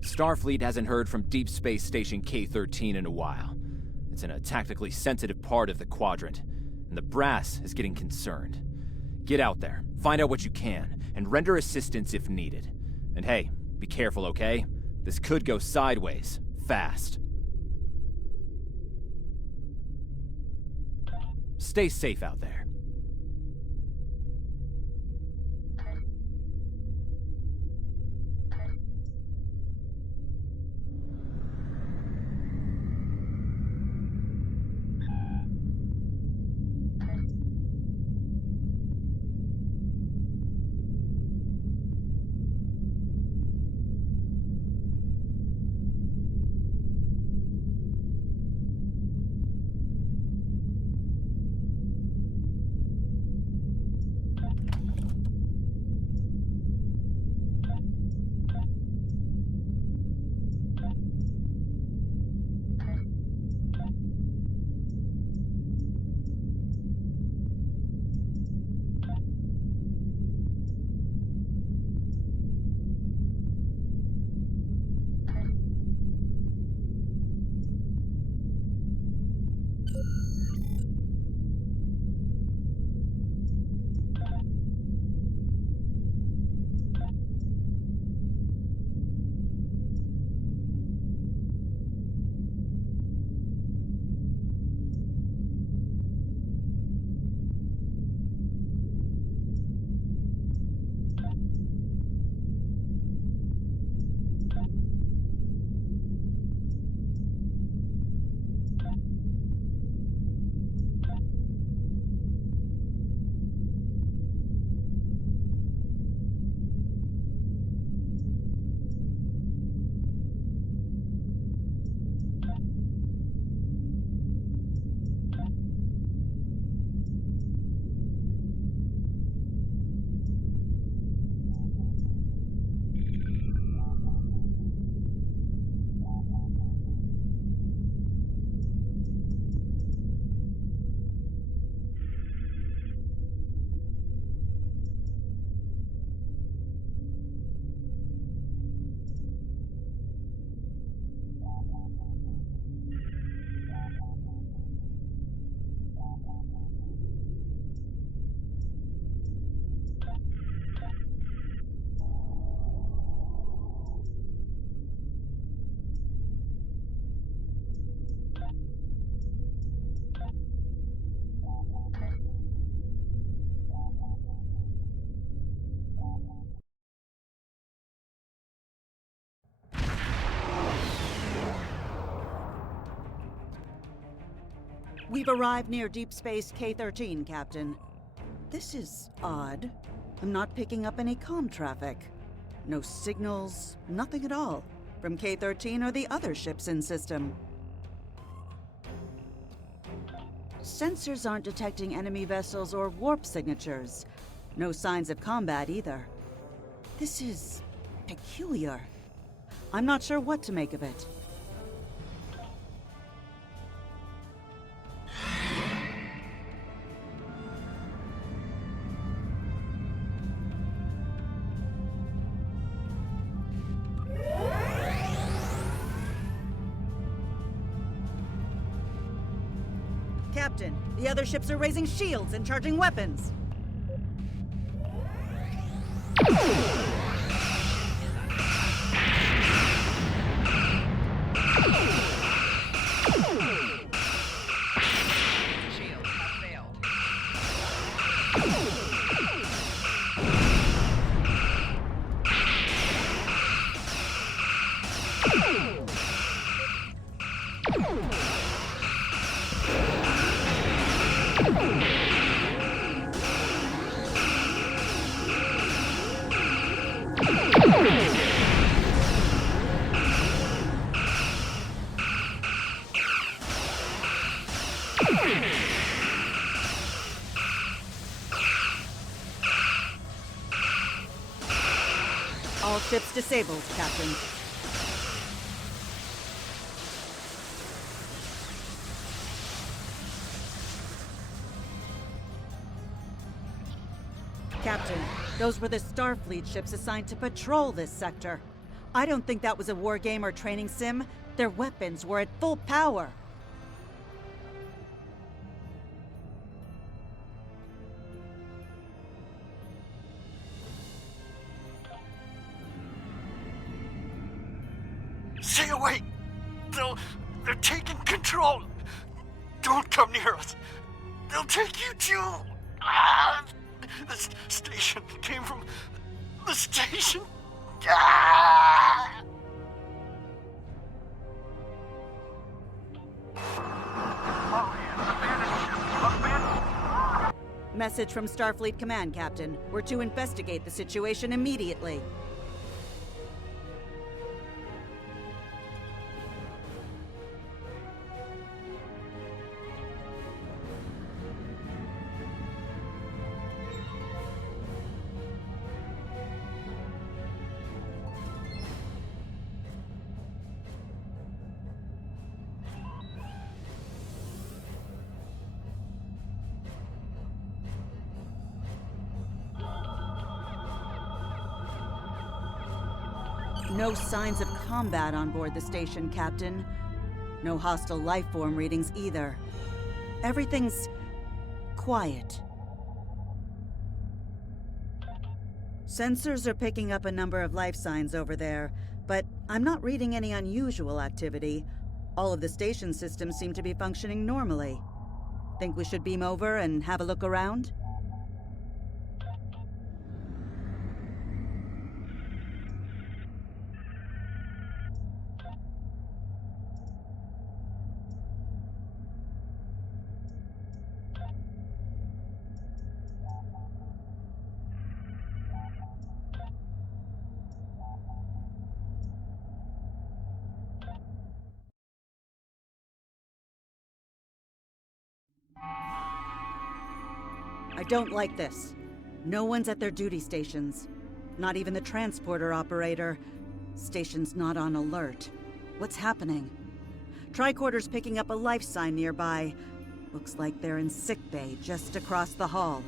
Starfleet hasn't heard from Deep Space Station K-13 in a while. It's in a tactically sensitive part of the quadrant, and the brass is getting concerned. Get out there, find out what you can, and render assistance if needed. And hey, be careful, okay? This could go sideways, fast. Stay safe out there. We've arrived near Deep Space K-13, Captain. This is odd. I'm not picking up any comm traffic. No signals, nothing at all, from K-13 or the other ships in system. Sensors aren't detecting enemy vessels or warp signatures. No signs of combat either. This is peculiar. I'm not sure what to make of it. Captain, the other ships are raising shields and charging weapons. All ships disabled, Captain. Captain, those were the Starfleet ships assigned to patrol this sector. I don't think that was a war game or training sim. Their weapons were at full power. Stay away! They're taking control! Don't come near us! They'll take you too! Ah! The station came from the station! Ah! Message from Starfleet Command, Captain. We're to investigate the situation immediately. No signs of combat on board the station, Captain. No hostile life form readings either. Everything's quiet. Sensors are picking up a number of life signs over there, but I'm not reading any unusual activity. All of the station systems seem to be functioning normally. Think we should beam over and have a look around? I don't like this. No one's at their duty stations. Not even the transporter operator. Station's not on alert. What's happening? Tricorder's picking up a life sign nearby. Looks like they're in sickbay just across the hall.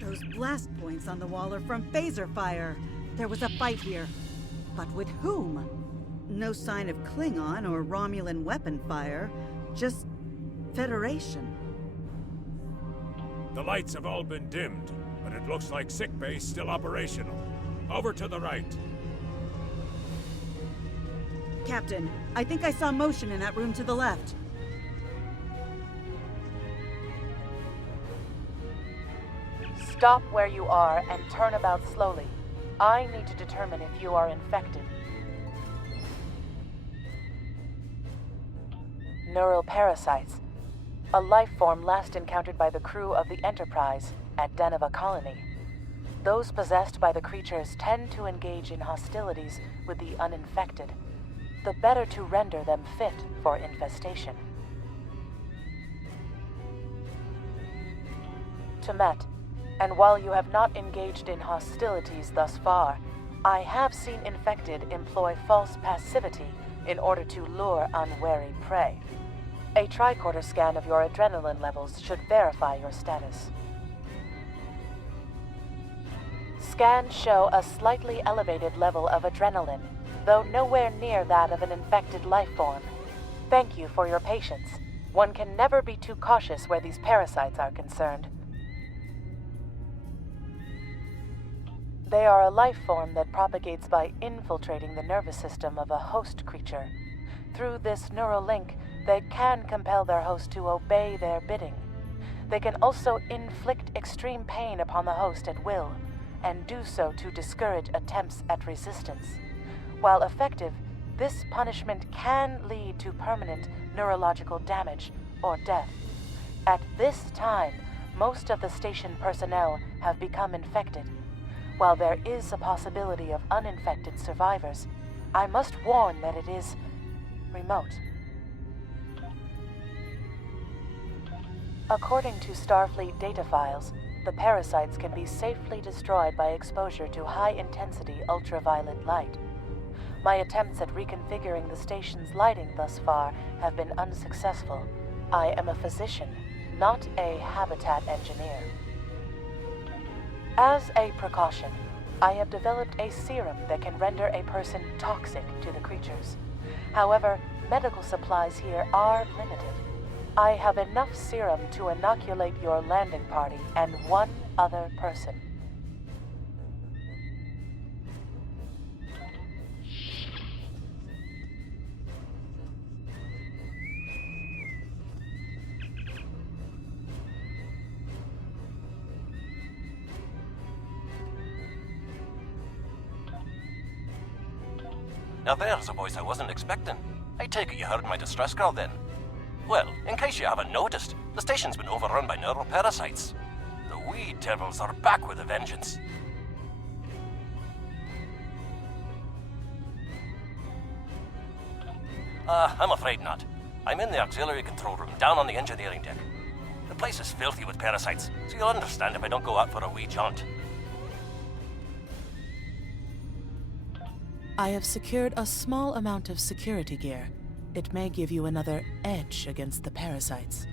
Those blast points on the wall are from phaser fire. There was a fight here. But with whom? No sign of Klingon or Romulan weapon fire. Just Federation. The lights have all been dimmed, but it looks like sickbay's still operational. Over to the right. Captain, I think I saw motion in that room to the left. Stop where you are and turn about slowly. I need to determine if you are infected. Neural parasites. A life form last encountered by the crew of the Enterprise at Deneva Colony. Those possessed by the creatures tend to engage in hostilities with the uninfected, the better to render them fit for infestation. Temet, and while you have not engaged in hostilities thus far, I have seen infected employ false passivity in order to lure unwary prey. A tricorder scan of your adrenaline levels should verify your status. Scans show a slightly elevated level of adrenaline, though nowhere near that of an infected life form. Thank you for your patience. One can never be too cautious where these parasites are concerned. They are a life form that propagates by infiltrating the nervous system of a host creature. Through this neural link, they can compel their host to obey their bidding. They can also inflict extreme pain upon the host at will, and do so to discourage attempts at resistance. While effective, this punishment can lead to permanent neurological damage or death. At this time, most of the station personnel have become infected. While there is a possibility of uninfected survivors, I must warn that it is remote. According to Starfleet data files, the parasites can be safely destroyed by exposure to high-intensity ultraviolet light. My attempts at reconfiguring the station's lighting thus far have been unsuccessful, I am a physician, not a habitat engineer. As a precaution, I have developed a serum that can render a person toxic to the creatures. However, medical supplies here are limited. I have enough serum to inoculate your landing party and one other person. Now there's a voice I wasn't expecting. I take it you heard my distress call then. Well, in case you haven't noticed, the station's been overrun by neuroparasites. The wee devils are back with a vengeance. I'm afraid not. I'm in the auxiliary control room, down on the engineering deck. The place is filthy with parasites, so you'll understand if I don't go out for a wee jaunt. I have secured a small amount of security gear. It may give you another edge against the parasites.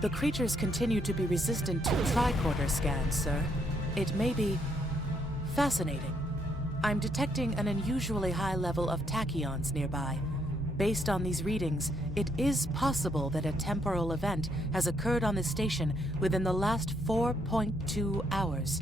The creatures continue to be resistant to tricorder scans, sir. It may be fascinating. I'm detecting an unusually high level of tachyons nearby. Based on these readings, it is possible that a temporal event has occurred on the station within the last 4.2 hours.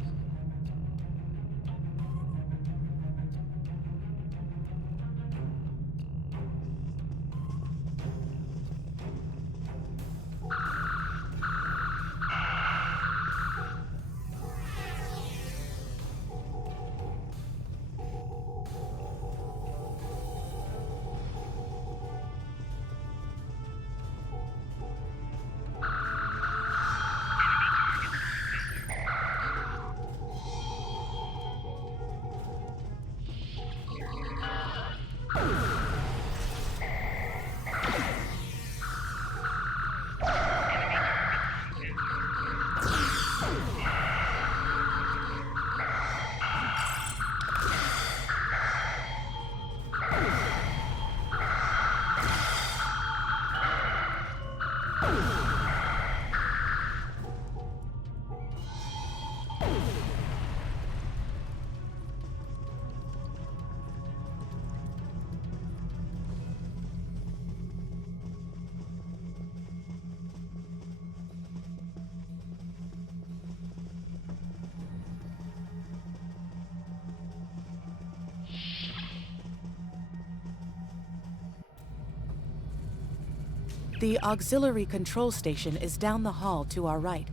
The auxiliary control station is down the hall to our right.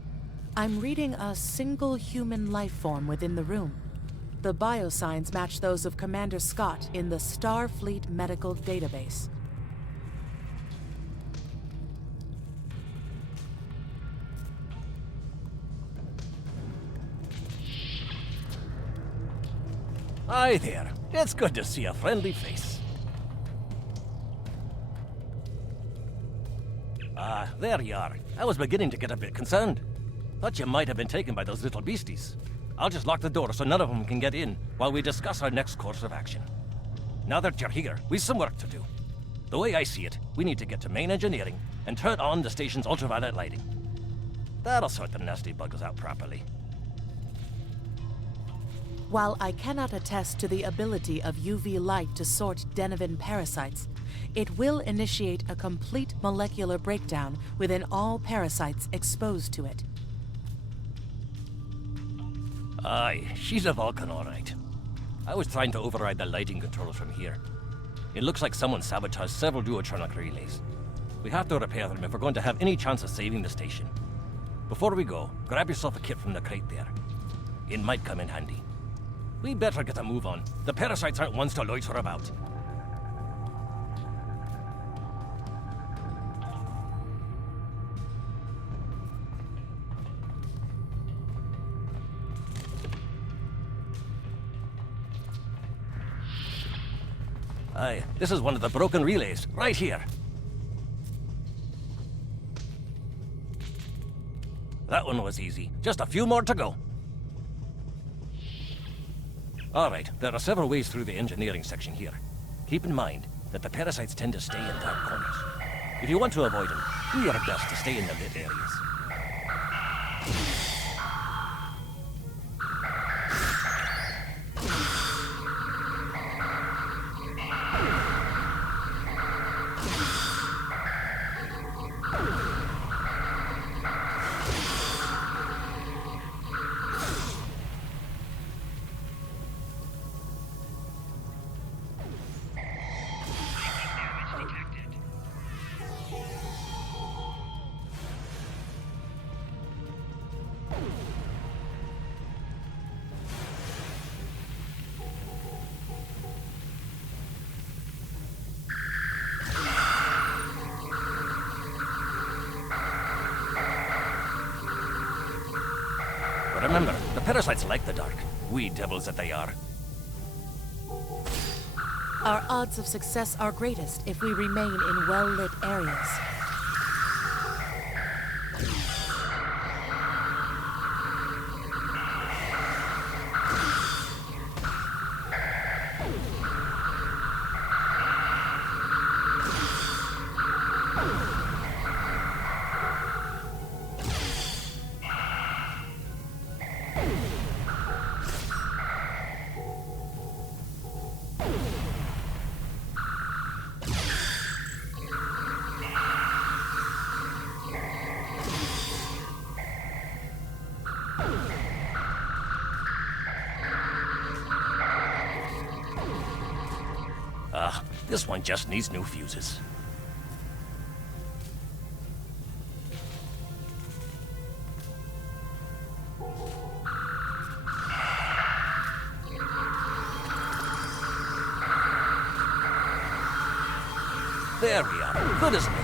I'm reading a single human life form within the room. The biosigns match those of Commander Scott in the Starfleet Medical Database. Hi there. It's good to see a friendly face. Ah, there you are. I was beginning to get a bit concerned. Thought you might have been taken by those little beasties. I'll just lock the door so none of them can get in while we discuss our next course of action. Now that you're here, we've some work to do. The way I see it, we need to get to main engineering and turn on the station's ultraviolet lighting. That'll sort the nasty bugs out properly. While I cannot attest to the ability of UV light to sort Denivan parasites, it will initiate a complete molecular breakdown within all parasites exposed to it. Aye, she's a Vulcan, all right. I was trying to override the lighting controls from here. It looks like someone sabotaged several duotronic relays. We have to repair them if we're going to have any chance of saving the station. Before we go, grab yourself a kit from the crate there. It might come in handy. We better get a move on. The parasites aren't ones to loiter about. Aye, this is one of the broken relays, right here. That one was easy. Just a few more to go. All right, there are several ways through the engineering section here. Keep in mind that the parasites tend to stay in dark corners. If you want to avoid them, do your best to stay in the lit areas. Remember, the parasites like the dark. We devils that they are. Our odds of success are greatest if we remain in well-lit areas. This one just needs new fuses. There we are. Good as new.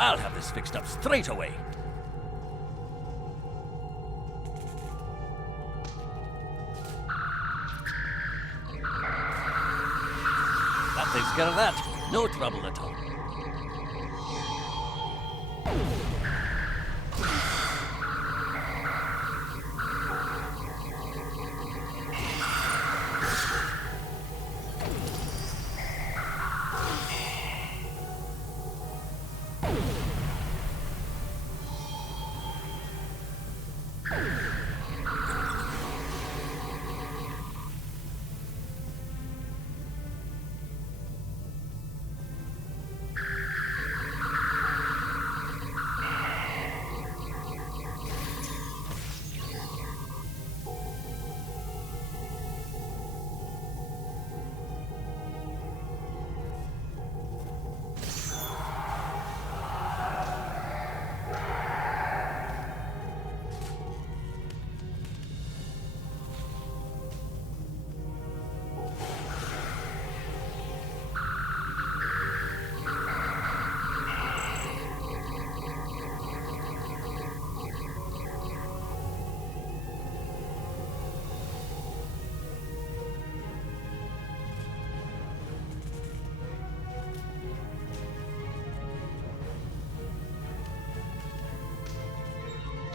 I'll have this fixed up straight away. That takes care of that. No trouble at all.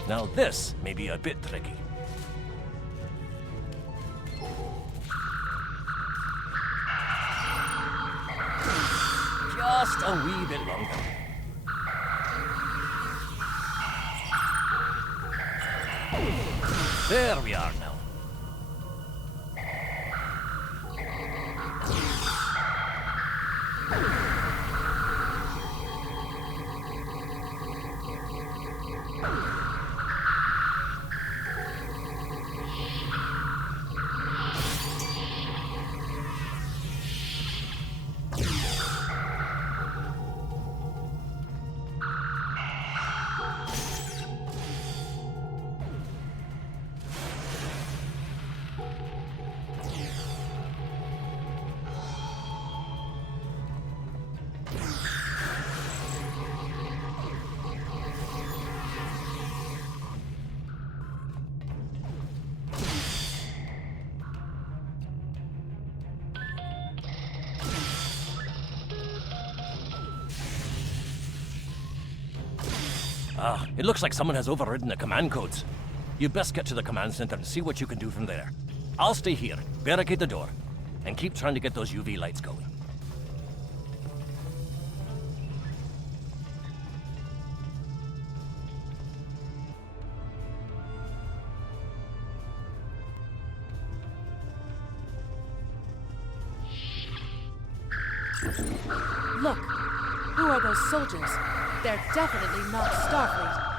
Now this may be a bit tricky. Just a wee bit longer. There we are now. It looks like someone has overridden the command codes. You best get to the command center and see what you can do from there. I'll stay here, barricade the door, and keep trying to get those UV lights going. Look! Who are those soldiers? They're definitely not Starfleet.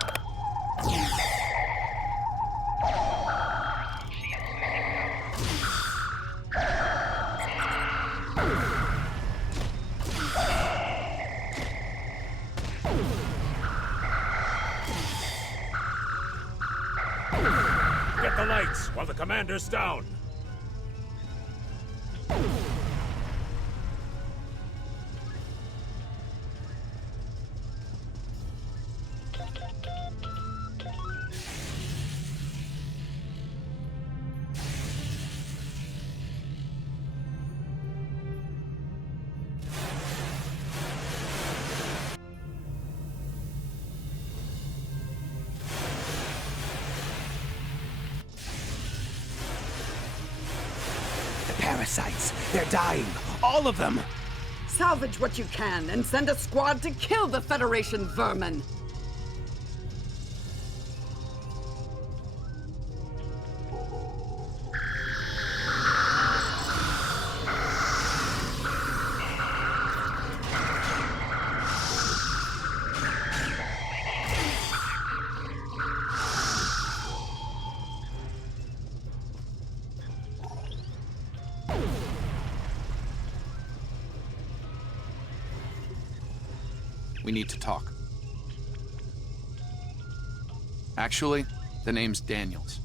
Get the lights while the commander's down. Parasites! They're dying! All of them! Salvage what you can and send a squad to kill the Federation vermin! We need to talk. Actually, the name's Daniels.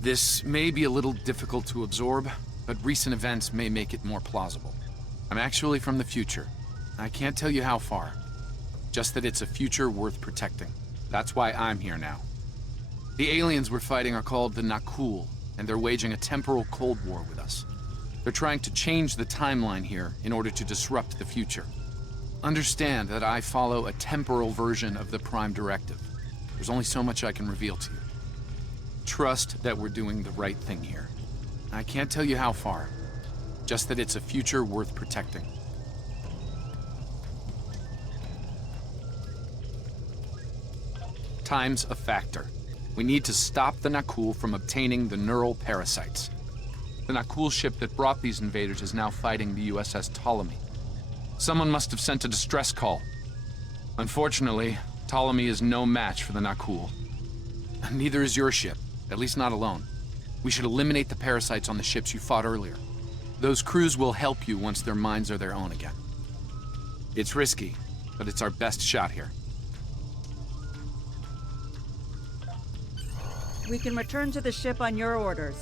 This may be a little difficult to absorb, but recent events may make it more plausible. I'm actually from the future. I can't tell you how far. Just that it's a future worth protecting. That's why I'm here now. The aliens we're fighting are called the Nakul, and they're waging a temporal Cold War with us. They're trying to change the timeline here in order to disrupt the future. Understand that I follow a temporal version of the Prime Directive. There's only so much I can reveal to you. Trust that we're doing the right thing here. I can't tell you how far, just that it's a future worth protecting. Time's a factor. We need to stop the Nakul from obtaining the neural parasites. The Nakul ship that brought these invaders is now fighting the USS Ptolemy. Someone must have sent a distress call. Unfortunately, Ptolemy is no match for the Nakul. Neither is your ship, at least not alone. We should eliminate the parasites on the ships you fought earlier. Those crews will help you once their minds are their own again. It's risky, but it's our best shot here. We can return to the ship on your orders.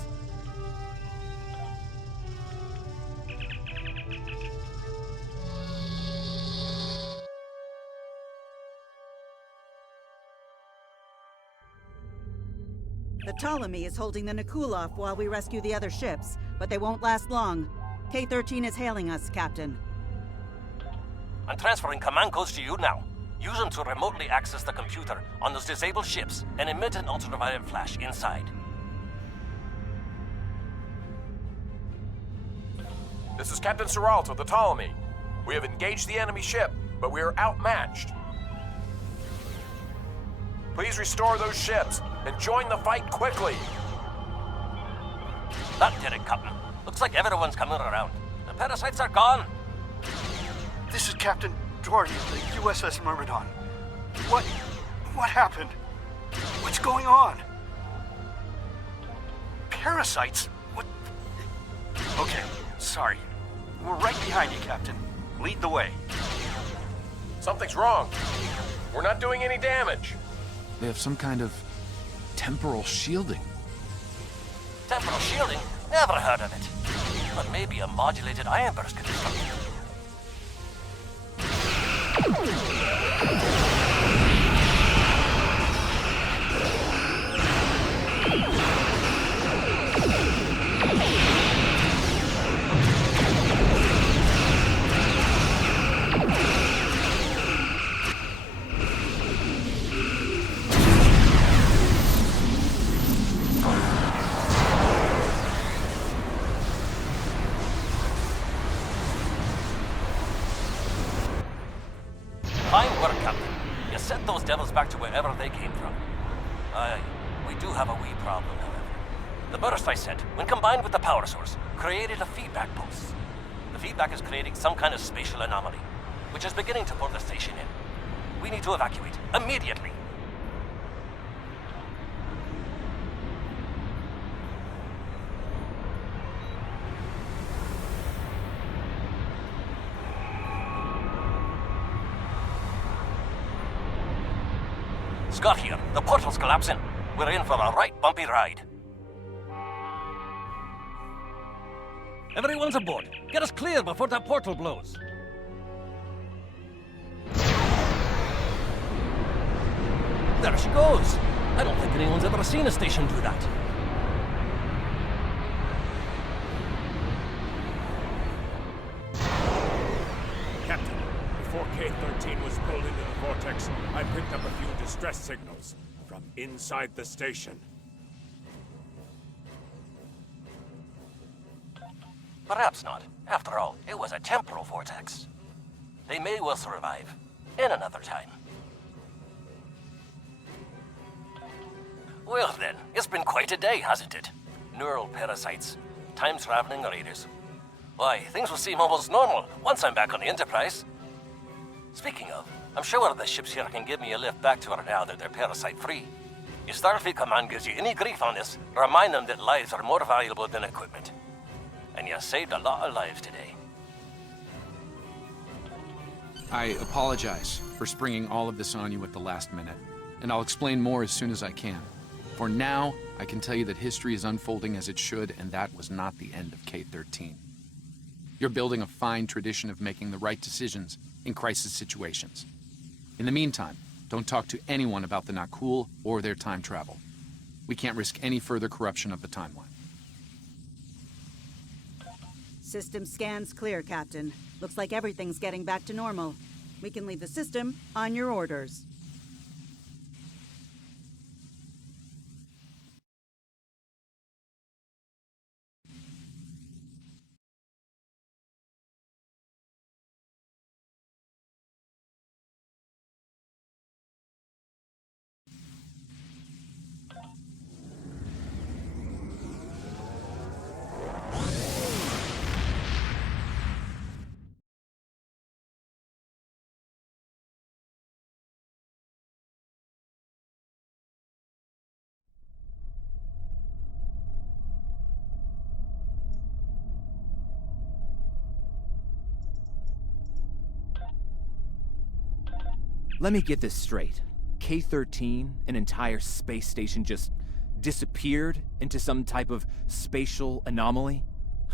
The Ptolemy is holding the Nakul off while we rescue the other ships, but they won't last long. K-13 is hailing us, Captain. I'm transferring command codes to you now. Use them to remotely access the computer on those disabled ships and emit an ultraviolet flash inside. This is Captain Seralt of the Ptolemy. We have engaged the enemy ship, but we are outmatched. Please restore those ships and join the fight quickly. That did it, Captain. Looks like everyone's coming around. The parasites are gone. This is Captain Doherty of the USS Myrmidon. What happened? What's going on? Parasites? What? Okay, sorry. We're right behind you, Captain. Lead the way. Something's wrong. We're not doing any damage. They have some kind of temporal shielding. Temporal shielding? Never heard of it. But maybe a modulated ion burst could disrupt it. Fine work, Captain. You sent those devils back to wherever they came from. Aye, we do have a wee problem, however. The burst I sent, when combined with the power source, created a feedback pulse. The feedback is creating some kind of spatial anomaly, which is beginning to pull the station in. We need to evacuate, immediately. Scott here. The portal's collapsing. We're in for a right bumpy ride. Everyone's aboard. Get us clear before that portal blows. There she goes. I don't think anyone's ever seen a station do that. Captain, before K-13 was pulled into the vortex, I picked up a few distress signals from inside the station. Perhaps not. After all, it was a temporal vortex. They may well survive. In another time. Well then, it's been quite a day, hasn't it? Neural parasites, time-traveling raiders. Why, things will seem almost normal once I'm back on the Enterprise. Speaking of, I'm sure the ships here can give me a lift back to her now that they're parasite-free. If Starfleet Command gives you any grief on this, remind them that lives are more valuable than equipment. And you saved a lot of lives today. I apologize for springing all of this on you at the last minute, and I'll explain more as soon as I can. For now, I can tell you that history is unfolding as it should, and that was not the end of K-13. You're building a fine tradition of making the right decisions in crisis situations. In the meantime, don't talk to anyone about the Nakul or their time travel. We can't risk any further corruption of the timeline. System scans clear, Captain. Looks like everything's getting back to normal. We can leave the system on your orders. Let me get this straight. K-13, an entire space station, just disappeared into some type of spatial anomaly?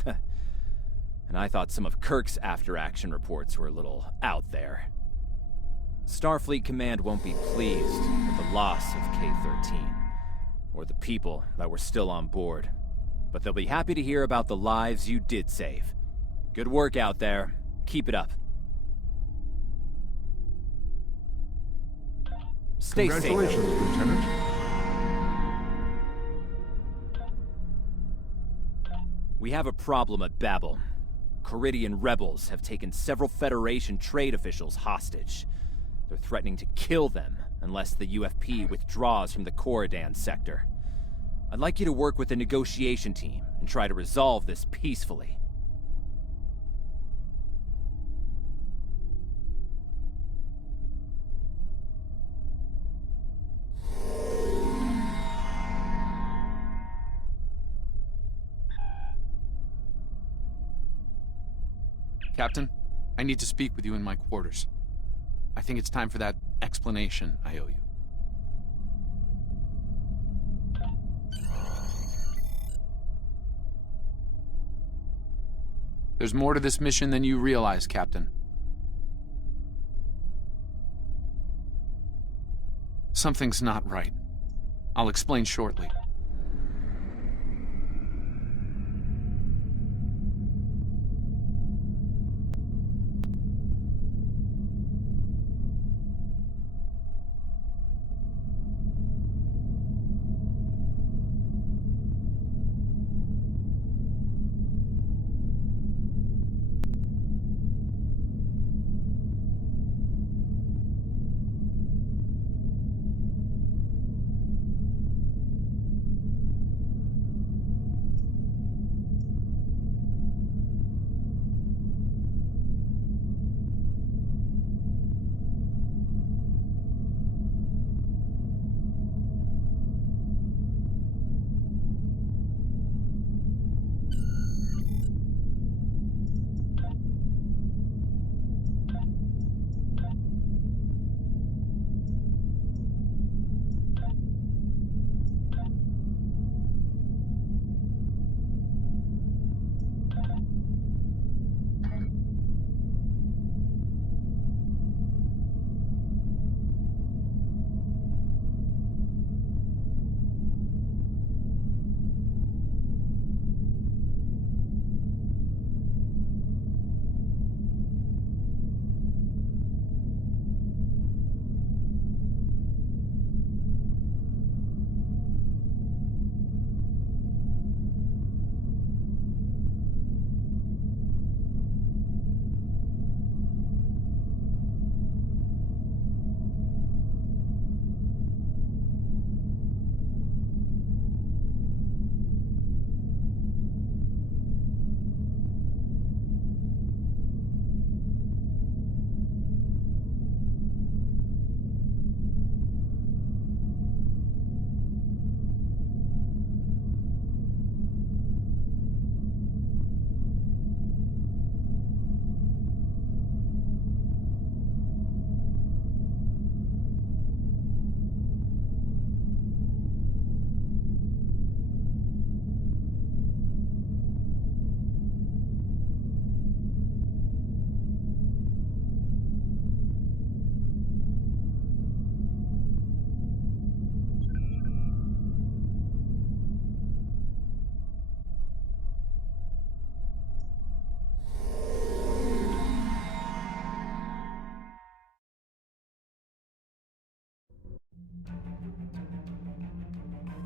And I thought some of Kirk's after-action reports were a little out there. Starfleet Command won't be pleased with the loss of K-13, or the people that were still on board. But they'll be happy to hear about the lives you did save. Good work out there. Keep it up. Stay safe. Congratulations, Lieutenant. We have a problem at Babel. Caridian rebels have taken several Federation trade officials hostage. They're threatening to kill them unless the UFP withdraws from the Corridan sector. I'd like you to work with the negotiation team and try to resolve this peacefully. Captain, I need to speak with you in my quarters. I think it's time for that explanation I owe you. There's more to this mission than you realize, Captain. Something's not right. I'll explain shortly.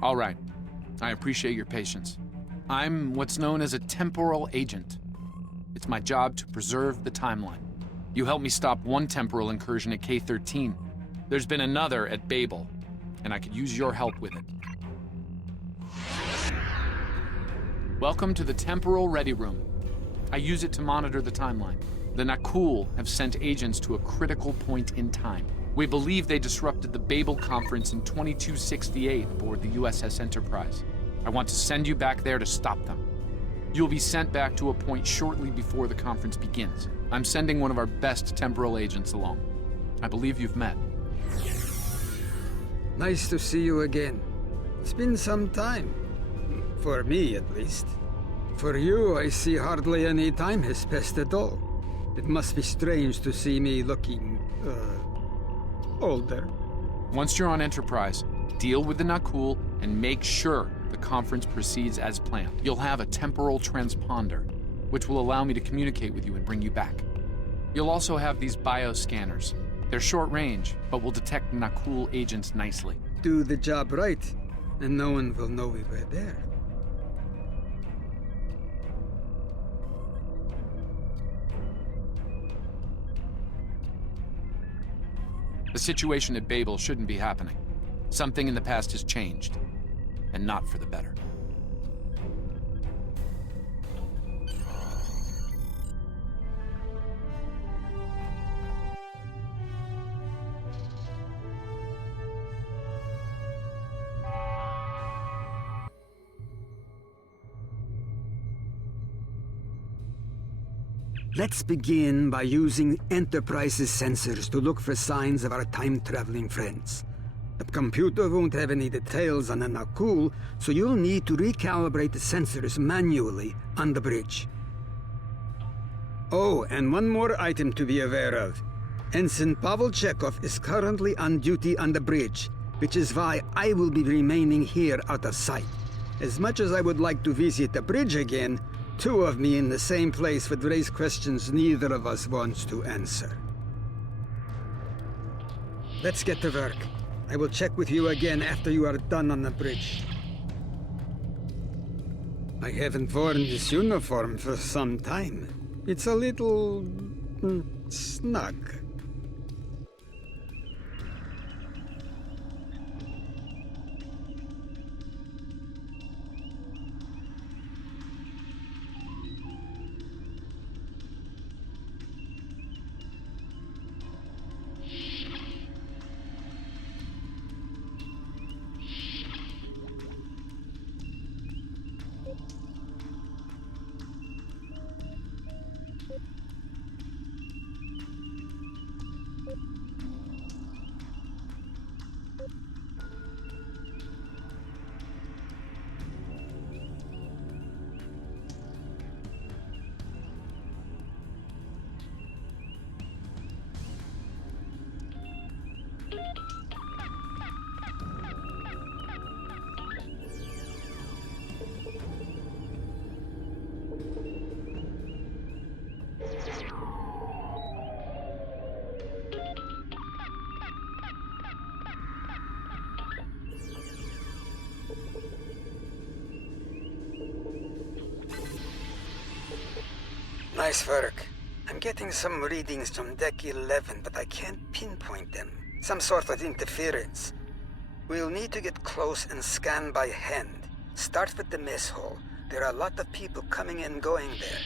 All right. I appreciate your patience. I'm what's known as a Temporal Agent. It's my job to preserve the timeline. You helped me stop one temporal incursion at K-13. There's been another at Babel, and I could use your help with it. Welcome to the Temporal Ready Room. I use it to monitor the timeline. The Nakul have sent agents to a critical point in time. We believe they disrupted the Babel conference in 2268 aboard the USS Enterprise. I want to send you back there to stop them. You'll be sent back to a point shortly before the conference begins. I'm sending one of our best temporal agents along. I believe you've met. Nice to see you again. It's been some time. For me, at least. For you, I see hardly any time has passed at all. It must be strange to see me looking, older. Once you're on Enterprise, deal with the Nakul and make sure the conference proceeds as planned. You'll have a temporal transponder, which will allow me to communicate with you and bring you back. You'll also have these bioscanners. They're short range, but will detect Nakul agents nicely. Do the job right, and no one will know we were there. The situation at Babel shouldn't be happening. Something in the past has changed, and not for the better. Let's begin by using Enterprise's sensors to look for signs of our time-traveling friends. The computer won't have any details on the Nakul, so you'll need to recalibrate the sensors manually on the bridge. Oh, and one more item to be aware of. Ensign Pavel Chekhov is currently on duty on the bridge, which is why I will be remaining here out of sight. As much as I would like to visit the bridge again, two of me in the same place would raise questions neither of us wants to answer. Let's get to work. I will check with you again after you are done on the bridge. I haven't worn this uniform for some time. It's a little... snug. Nice work. I'm getting some readings from Deck 11, but I can't pinpoint them. Some sort of interference. We'll need to get close and scan by hand. Start with the mess hall. There are a lot of people coming and going there.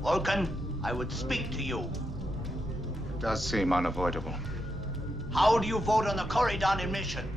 Vulcan, I would speak to you. It does seem unavoidable. How do you vote on the Corridon emission?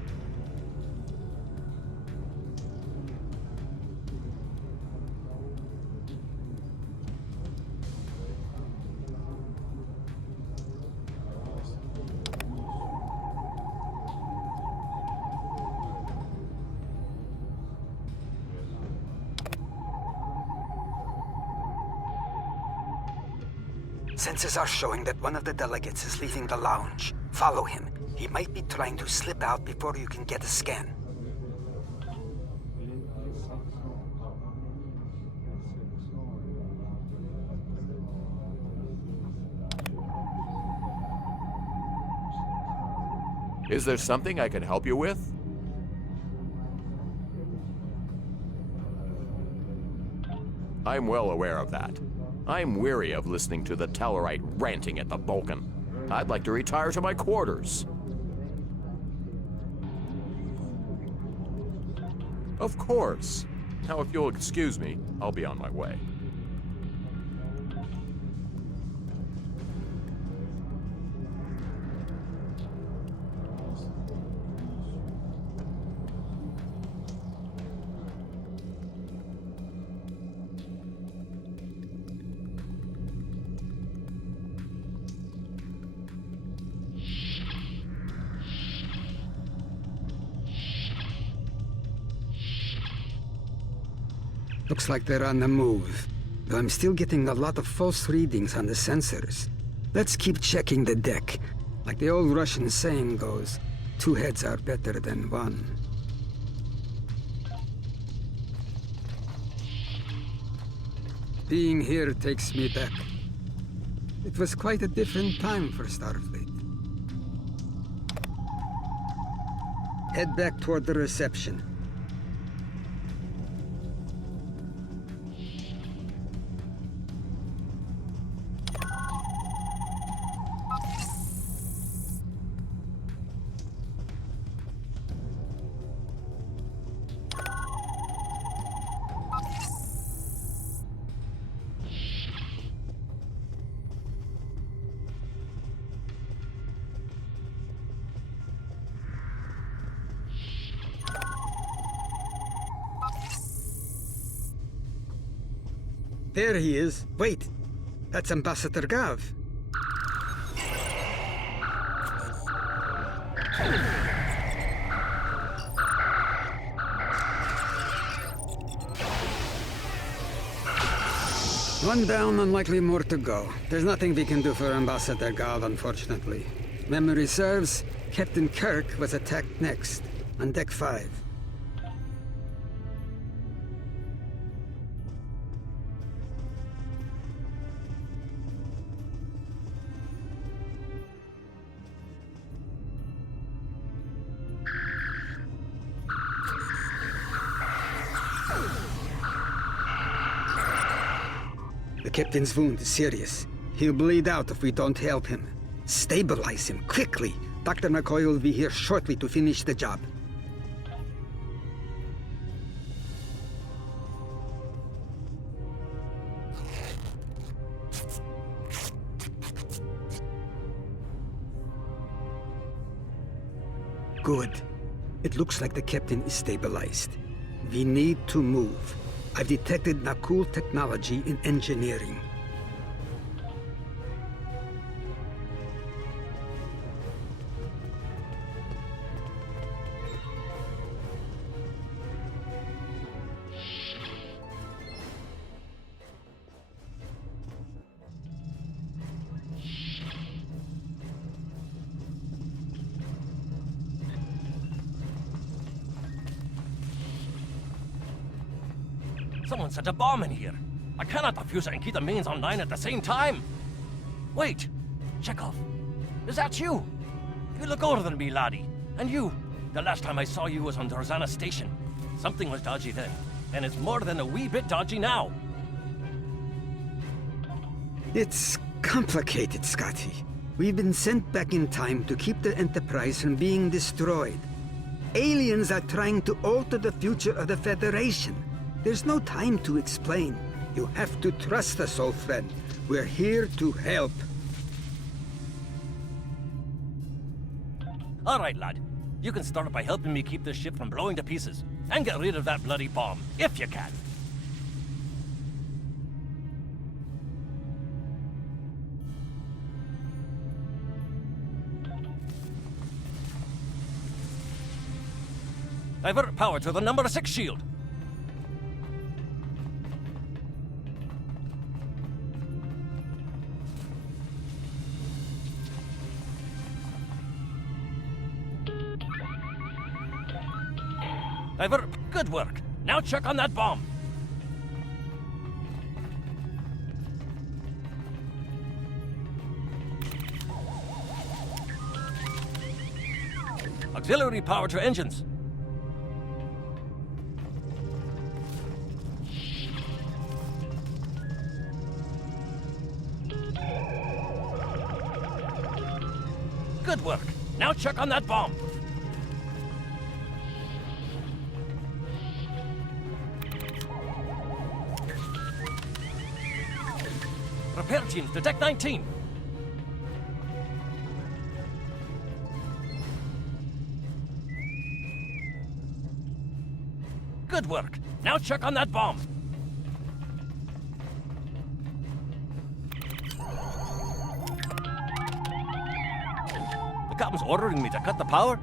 Sensors are showing that one of the delegates is leaving the lounge. Follow him. He might be trying to slip out before you can get a scan. Is there something I can help you with? I'm well aware of that. I'm weary of listening to the Tellarite ranting at the Vulcan. I'd like to retire to my quarters. Of course. Now, if you'll excuse me, I'll be on my way. Looks like they're on the move, though I'm still getting a lot of false readings on the sensors. Let's keep checking the deck. Like the old Russian saying goes, 2 heads are better than 1. Being here takes me back. It was quite a different time for Starfleet. Head back toward the reception. There he is. Wait, that's Ambassador Gav. One down and likely more to go. There's nothing we can do for Ambassador Gav, unfortunately. Memory serves, Captain Kirk was attacked next, on Deck 5. The captain's wound is serious. He'll bleed out if we don't help him. Stabilize him, quickly! Dr. McCoy will be here shortly to finish the job. Good. It looks like the captain is stabilized. We need to move. I've detected Nakul technology in engineering. Someone set a bomb in here. I cannot defuse it and keep the mains online at the same time. Wait, Chekhov, is that you? You look older than me, laddie. And you, the last time I saw you was on Dorzana Station. Something was dodgy then, and it's more than a wee bit dodgy now. It's complicated, Scotty. We've been sent back in time to keep the Enterprise from being destroyed. Aliens are trying to alter the future of the Federation. There's no time to explain. You have to trust us, old friend. We're here to help. All right, lad. You can start by helping me keep this ship from blowing to pieces. And get rid of that bloody bomb, if you can. Divert power to the number 6 shield. Divert. Good work. Now check on that bomb. Auxiliary power to engines. Good work. Now check on that bomb. Repair teams, detect 19. Good work. Now check on that bomb. The captain's ordering me to cut the power?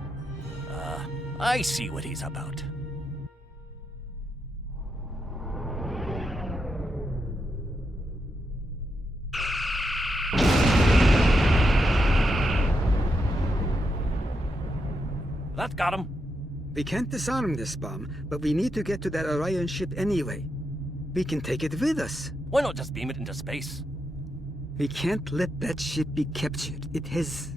I see what he's about. That got him. We can't disarm this bomb, but we need to get to that Orion ship anyway. We can take it with us. Why not just beam it into space? We can't let that ship be captured. It has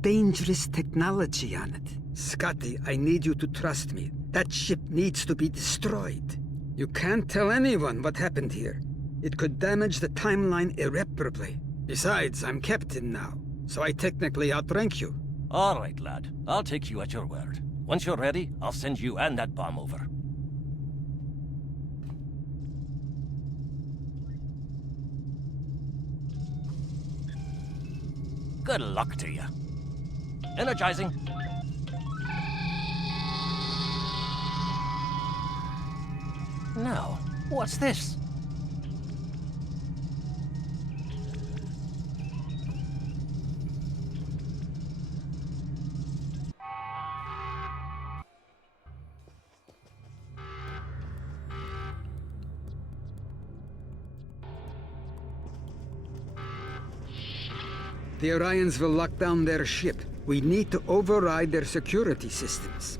dangerous technology on it. Scotty, I need you to trust me. That ship needs to be destroyed. You can't tell anyone what happened here. It could damage the timeline irreparably. Besides, I'm captain now, so I technically outrank you. All right, lad. I'll take you at your word. Once you're ready, I'll send you and that bomb over. Good luck to you. Energizing. Now, what's this? The Orions will lock down their ship. We need to override their security systems.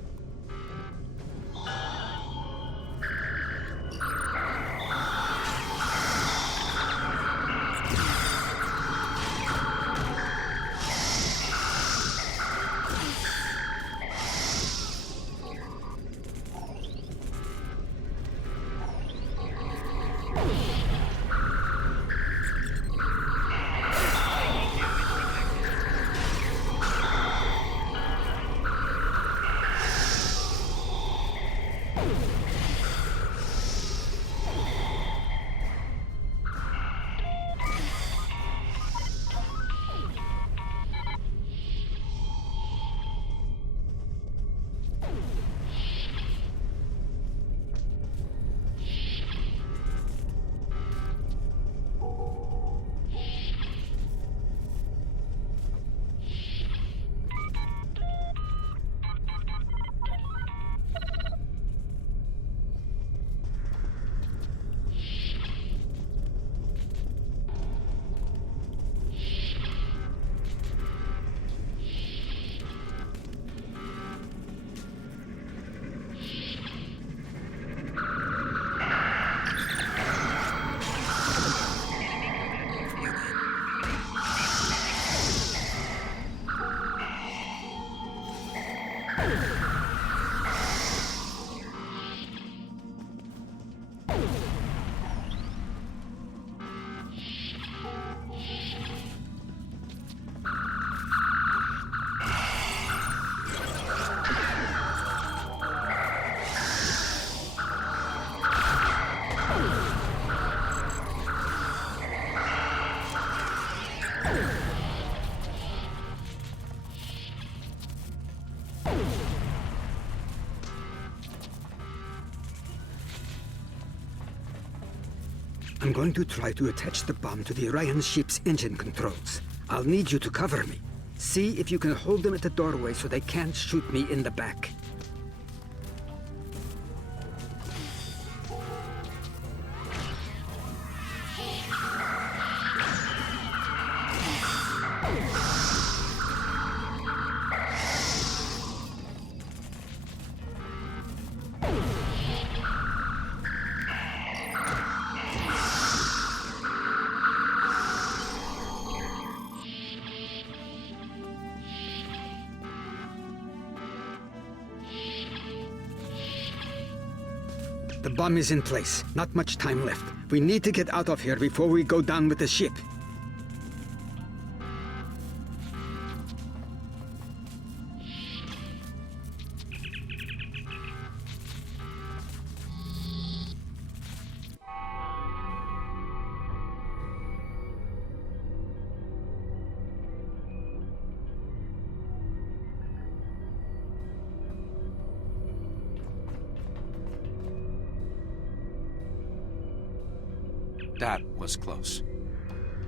I'm going to try to attach the bomb to the Orion ship's engine controls. I'll need you to cover me. See if you can hold them at the doorway so they can't shoot me in the back. The bomb is in place. Not much time left. We need to get out of here before we go down with the ship. That was close.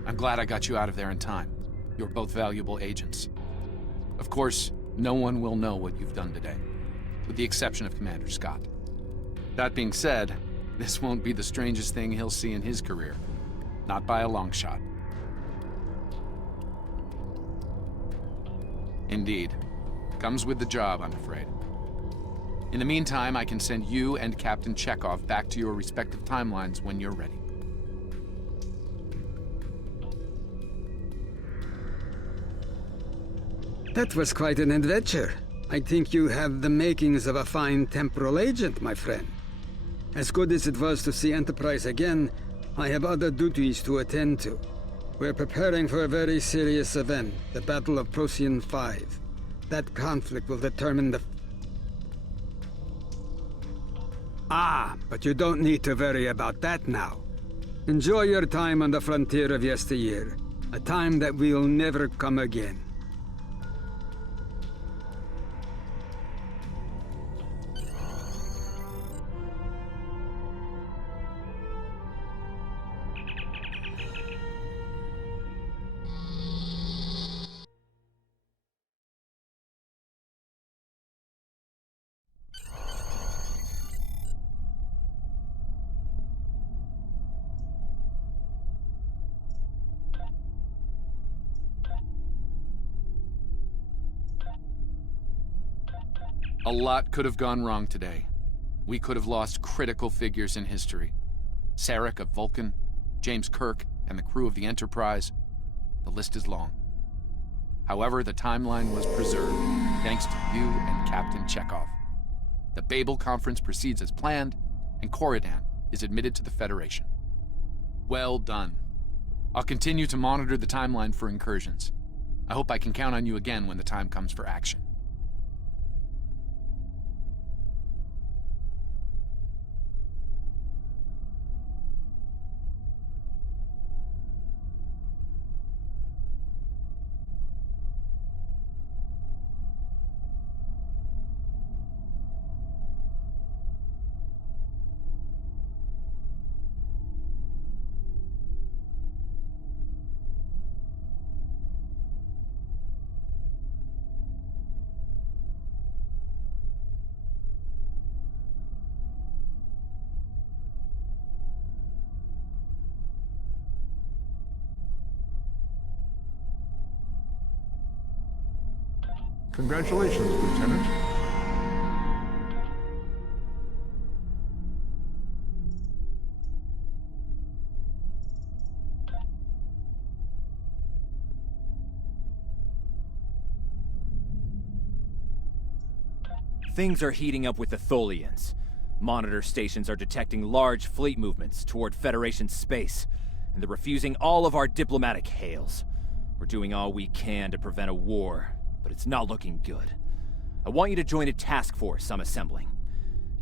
I'm glad I got you out of there in time. You're both valuable agents. Of course, no one will know what you've done today, with the exception of Commander Scott. That being said, this won't be the strangest thing he'll see in his career. Not by a long shot. Indeed. Comes with the job, I'm afraid. In the meantime, I can send you and Captain Chekhov back to your respective timelines when you're ready. That was quite an adventure. I think you have the makings of a fine temporal agent, my friend. As good as it was to see Enterprise again, I have other duties to attend to. We're preparing for a very serious event, the Battle of Procyon 5. That conflict will determine the... but you don't need to worry about that now. Enjoy your time on the frontier of yesteryear, a time that will never come again. A lot could have gone wrong today. We could have lost critical figures in history. Sarek of Vulcan, James Kirk, and the crew of the Enterprise. The list is long. However, the timeline was preserved, thanks to you and Captain Chekhov. The Babel Conference proceeds as planned, and Corridan is admitted to the Federation. Well done. I'll continue to monitor the timeline for incursions. I hope I can count on you again when the time comes for action. Congratulations, Lieutenant. Things are heating up with the Tholians. Monitor stations are detecting large fleet movements toward Federation space, and they're refusing all of our diplomatic hails. We're doing all we can to prevent a war, but it's not looking good. I want you to join a task force I'm assembling.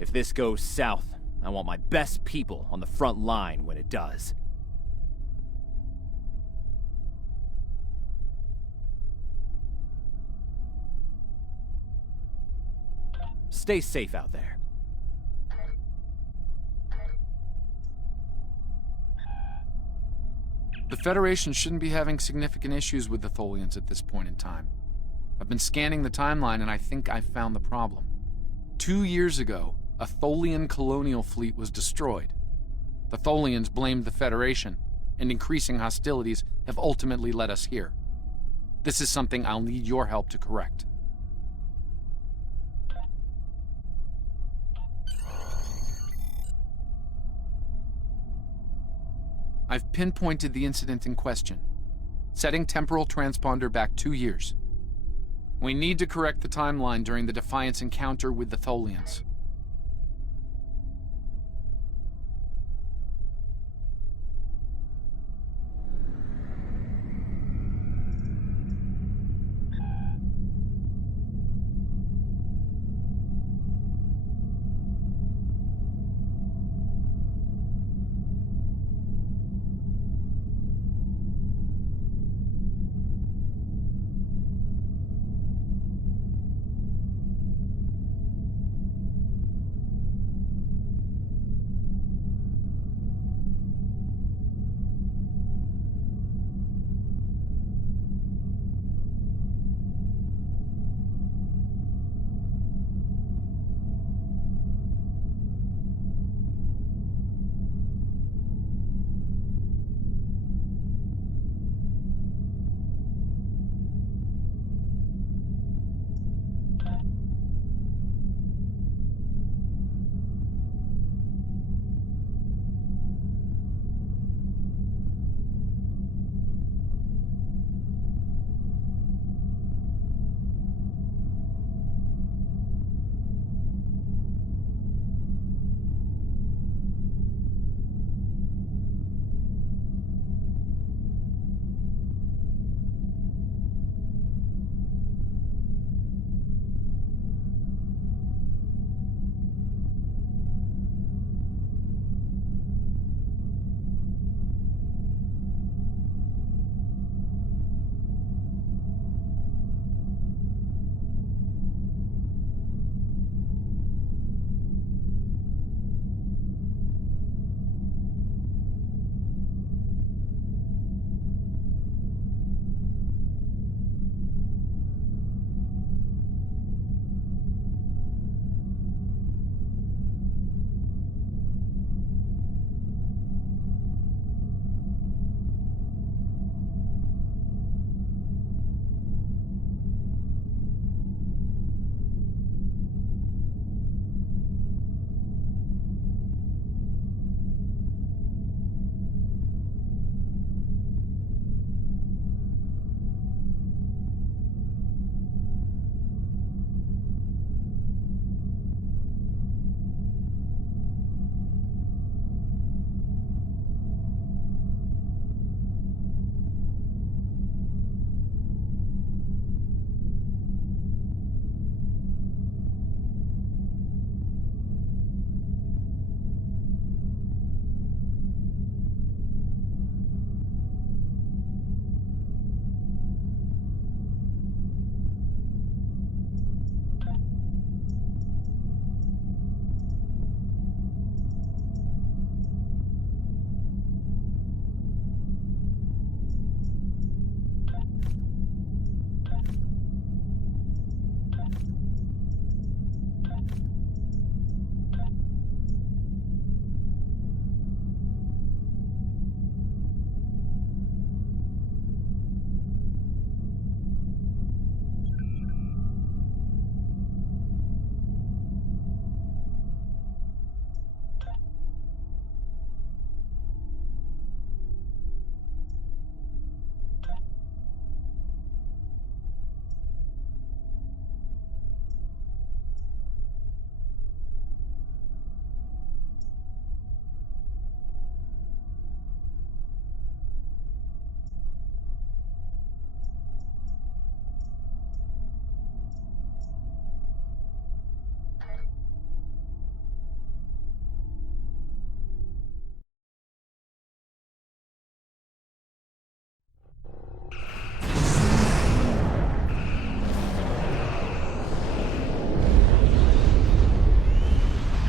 If this goes south, I want my best people on the front line when it does. Stay safe out there. The Federation shouldn't be having significant issues with the Tholians at this point in time. I've been scanning the timeline and I think I've found the problem. 2 years ago, a Tholian colonial fleet was destroyed. The Tholians blamed the Federation, and increasing hostilities have ultimately led us here. This is something I'll need your help to correct. I've pinpointed the incident in question, setting temporal transponder back 2 years. We need to correct the timeline during the Defiance encounter with the Tholians.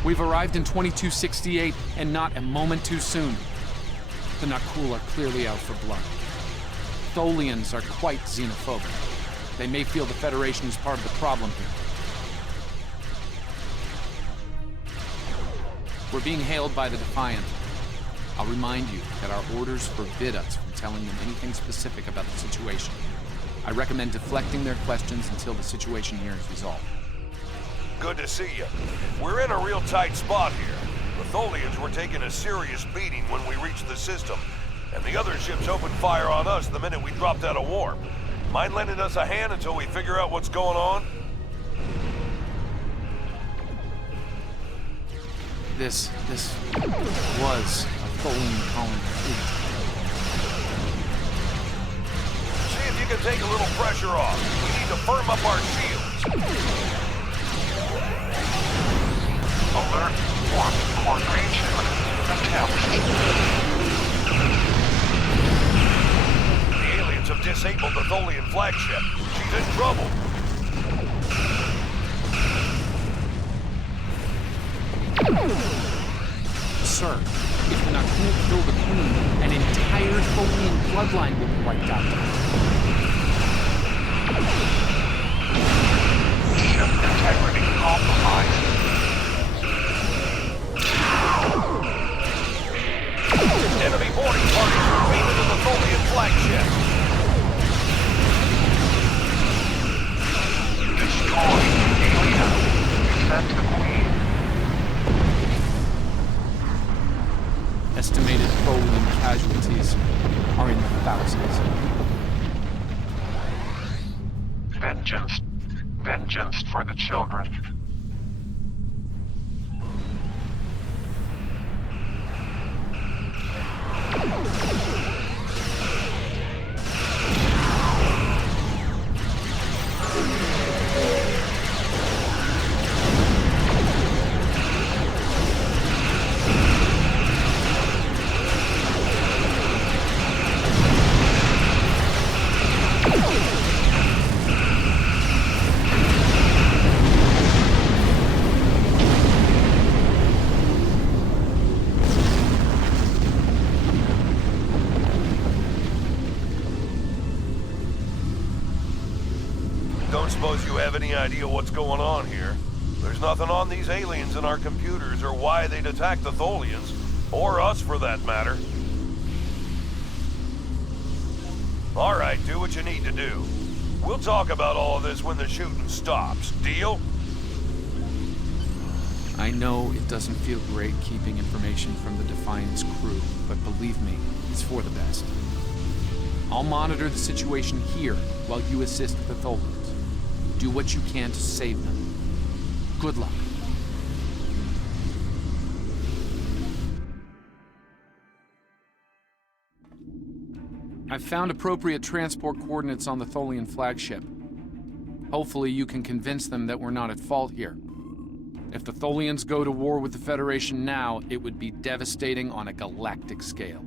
We've arrived in 2268, and not a moment too soon. The Nakul are clearly out for blood. Tholians are quite xenophobic. They may feel the Federation is part of the problem here. We're being hailed by the Defiant. I'll remind you that our orders forbid us from telling them anything specific about the situation. I recommend deflecting their questions until the situation here is resolved. Good to see you. We're in a real tight spot here. The Tholians were taking a serious beating when we reached the system, and the other ships opened fire on us the minute we dropped out of warp. Mind lending us a hand until we figure out what's going on? This was a Tholian colony fleet. See if you can take a little pressure off. We need to firm up our shields. Alert 1, coordination established. The aliens have disabled the Tholian flagship. She's in trouble. Sir, if the Nakul kill the Queen, an entire Tholian bloodline will be wiped out. Ship integrity compromised. Enemy boarding parties moving into the Tholian flagship. Destroy alien. Defend the Queen. Estimated Tholian casualties are in the thousands. Vengeance. Vengeance for the children. Don't suppose you have any idea what's going on here? There's nothing on these aliens in our computers or why they'd attack the Tholians, or us for that matter. All right, do what you need to do. We'll talk about all of this when the shooting stops. Deal? I know it doesn't feel great keeping information from the Defiant's crew, but believe me, it's for the best. I'll monitor the situation here while you assist the Tholians. Do what you can to save them. Good luck. I've found appropriate transport coordinates on the Tholian flagship. Hopefully you can convince them that we're not at fault here. If the Tholians go to war with the Federation now, it would be devastating on a galactic scale.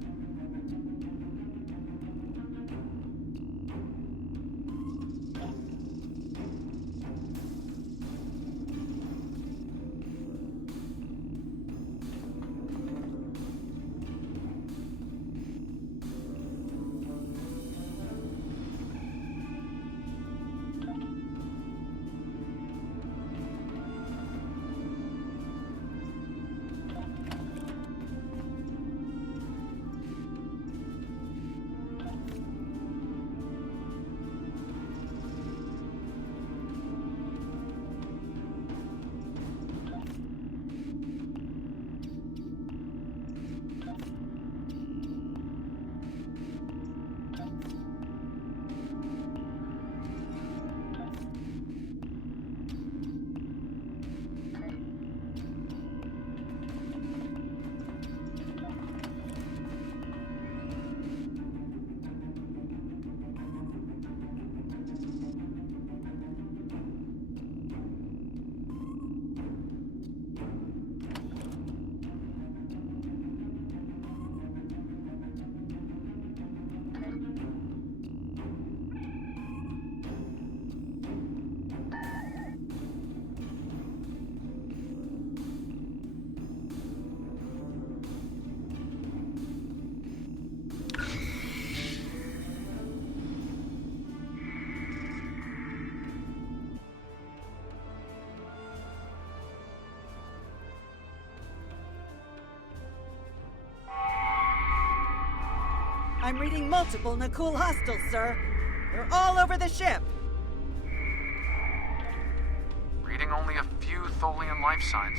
I'm reading multiple Nakul hostiles, sir. They're all over the ship. Reading only a few Tholian life signs.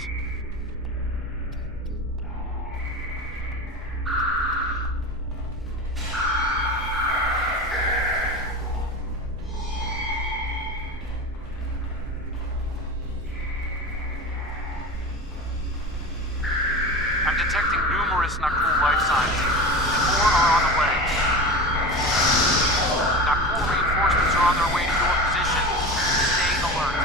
I'm detecting numerous Nakul life signs, and more are on the way. Nakul reinforcements are on their way to your position. Stay alert.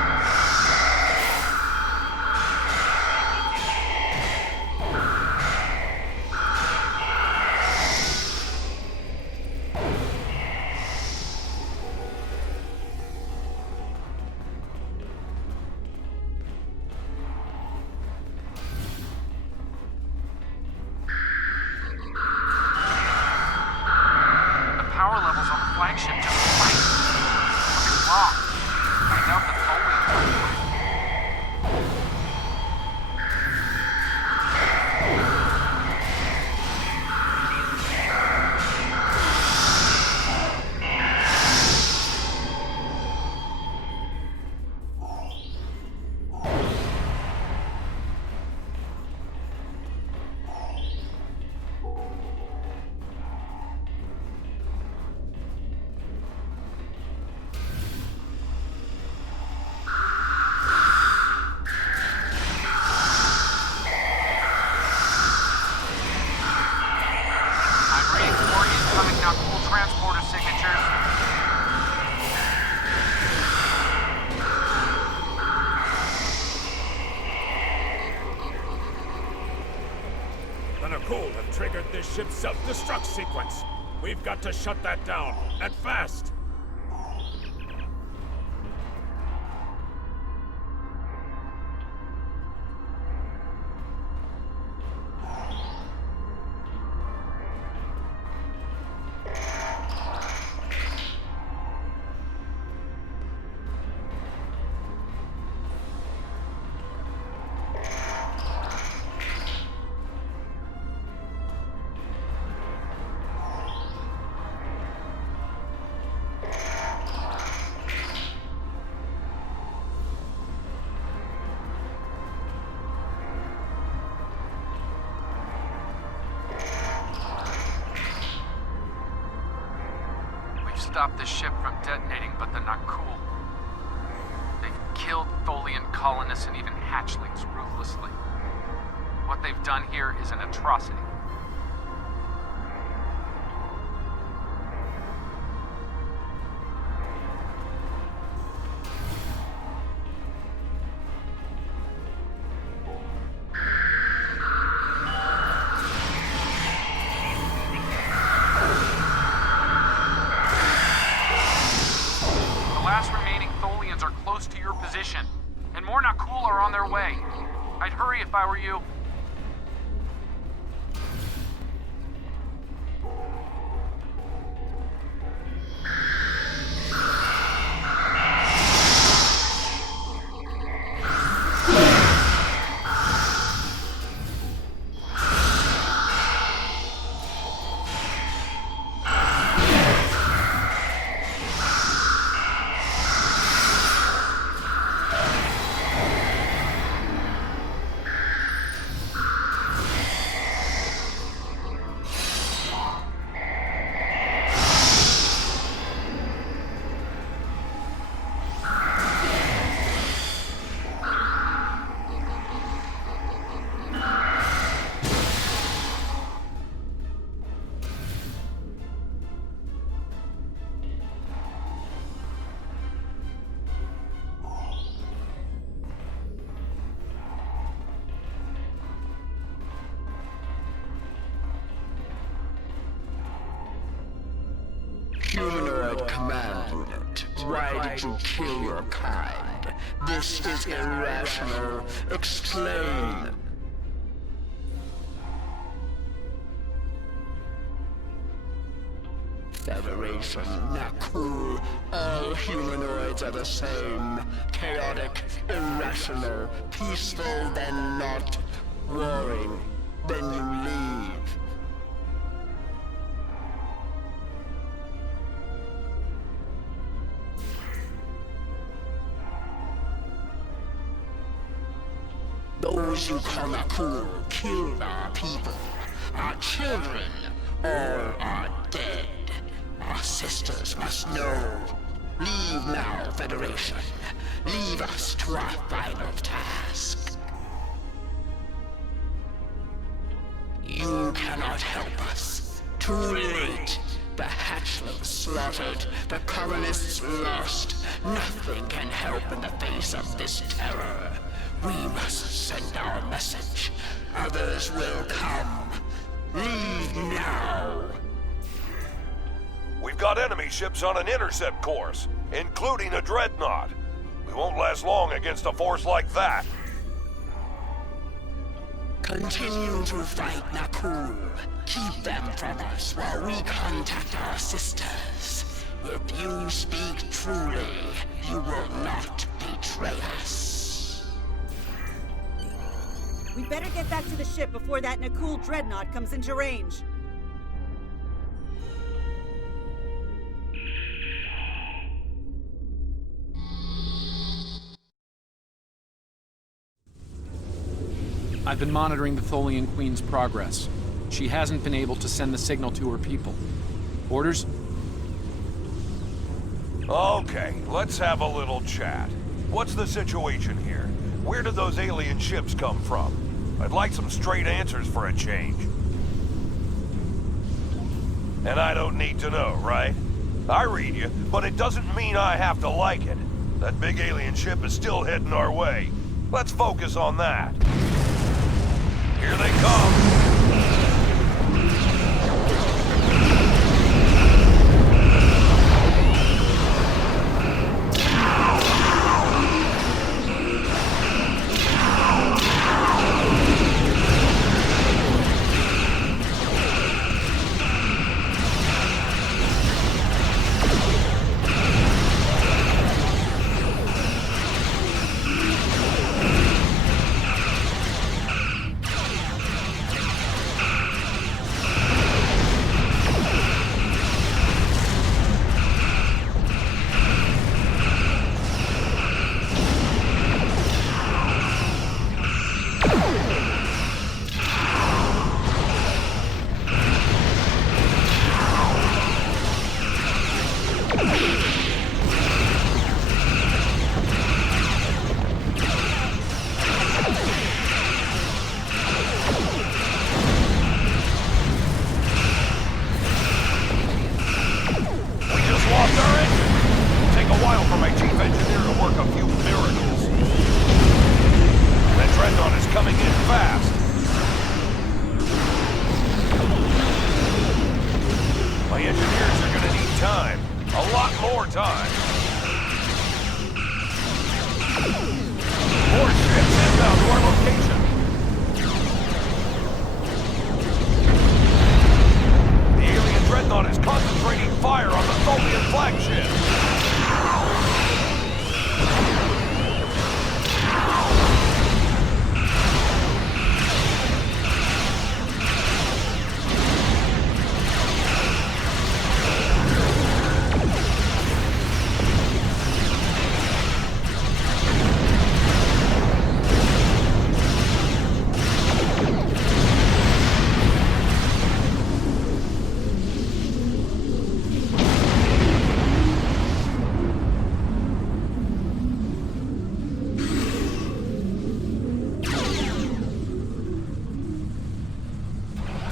Flagship just spiked. Something's wrong. I doubt the Tholians. Transporter signatures. The Nakul have triggered this ship's self-destruct sequence. We've got to shut that down, and fast. Stopped the ship from detonating, but the Nakul. They've killed Tholian colonists and even hatchlings ruthlessly. What they've done here is an atrocity. To your position, and more Nakul are on their way. I'd hurry if I were you. Humanoid command unit. Why did you kill your kind? This is irrational. Explain. Federation, Nakul, all humanoids are the same. Chaotic, irrational, peaceful, then not. Warring, then you leave. Those you call Nakul killed our people. Our children all are dead. Our sisters must know. Leave now, Federation. Leave us to our final task. You cannot help us. Too late. The hatchlings slaughtered, the colonists lost. Nothing can help in the face of this terror. We must send our message. Others will come. Leave now. We've got enemy ships on an intercept course, including a dreadnought. We won't last long against a force like that. Continue to fight Nakul. Keep them from us while we contact our sisters. If you speak truly, you will not betray us. We better get back to the ship before that Nakul dreadnought comes into range. I've been monitoring the Tholian Queen's progress. She hasn't been able to send the signal to her people. Orders? Okay, let's have a little chat. What's the situation here? Where did those alien ships come from? I'd like some straight answers for a change. And I don't need to know, right? I read you, but it doesn't mean I have to like it. That big alien ship is still heading our way. Let's focus on that. Here they come.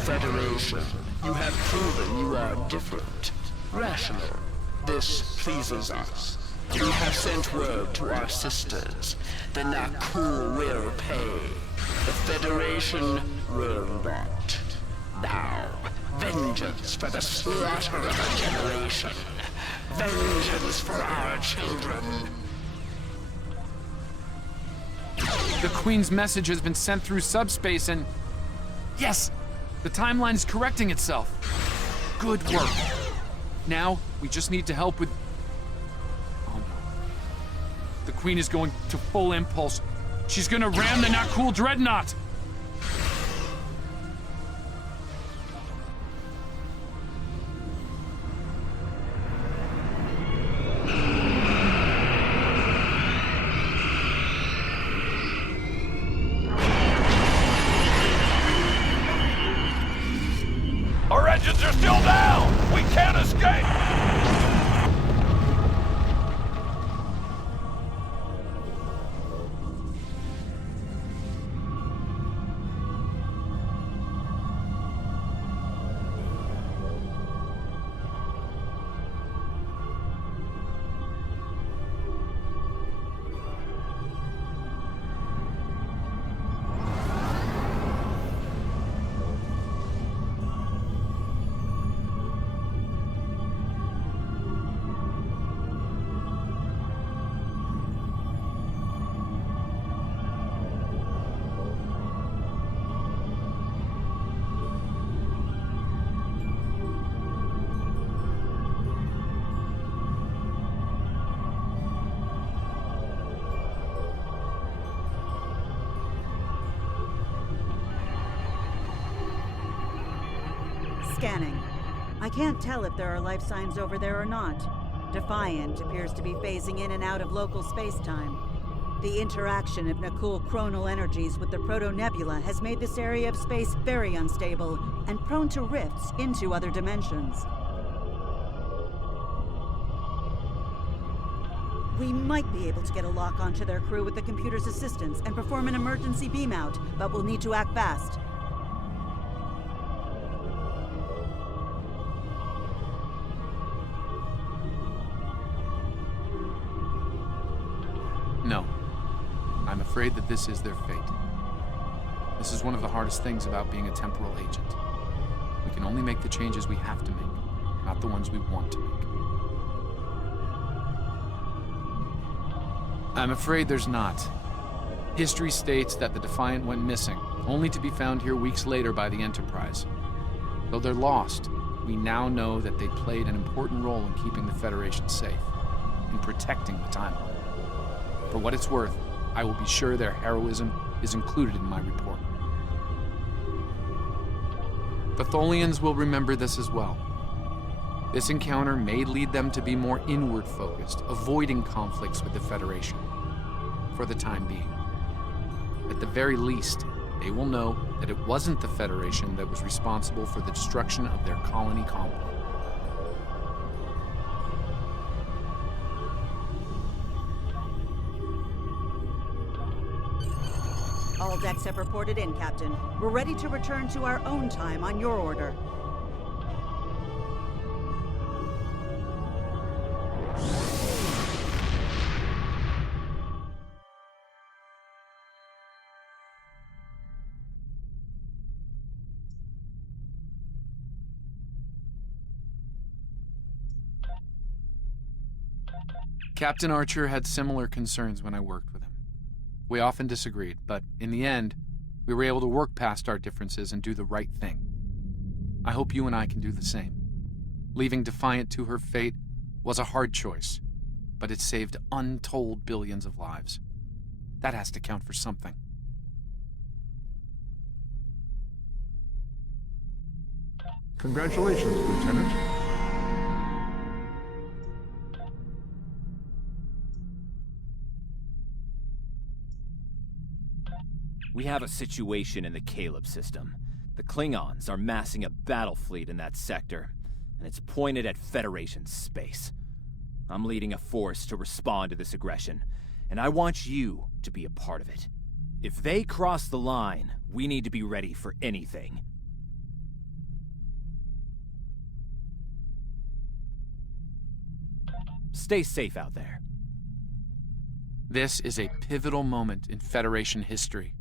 Federation, you have proven you are different, rational. This pleases us. We have sent word to our sisters. The Nakul will pay. The Federation will not. Now, vengeance for the slaughter of a generation. Vengeance for our children. The Queen's message has been sent through subspace and... Yes! The timeline is correcting itself. Good work. Now, we just need to help with... Oh no. The Queen is going to full impulse. She's gonna ram the Nakul Dreadnought! scanning. I can't tell if there are life signs over there or not. Defiant appears to be phasing in and out of local space-time. The interaction of Nakul chronal energies with the proto-nebula has made this area of space very unstable and prone to rifts into other dimensions. We might be able to get a lock onto their crew with the computer's assistance and perform an emergency beam-out, but we'll need to act fast. No. I'm afraid that this is their fate. This is one of the hardest things about being a temporal agent. We can only make the changes we have to make, not the ones we want to make. I'm afraid there's not. History states that the Defiant went missing, only to be found here weeks later by the Enterprise. Though they're lost, we now know that they played an important role in keeping the Federation safe, in protecting the timeline. For what it's worth, I will be sure their heroism is included in my report. The Tholians will remember this as well. This encounter may lead them to be more inward-focused, avoiding conflicts with the Federation, for the time being. At the very least, they will know that it wasn't the Federation that was responsible for the destruction of their colony complex. All decks have reported in, Captain. We're ready to return to our own time on your order. Captain Archer had similar concerns when I worked with him. We often disagreed, but in the end, we were able to work past our differences and do the right thing. I hope you and I can do the same. Leaving Defiant to her fate was a hard choice, but it saved untold billions of lives. That has to count for something. Congratulations, Lieutenant. We have a situation in the Caleb system. The Klingons are massing a battle fleet in that sector, and it's pointed at Federation space. I'm leading a force to respond to this aggression, and I want you to be a part of it. If they cross the line, we need to be ready for anything. Stay safe out there. This is a pivotal moment in Federation history.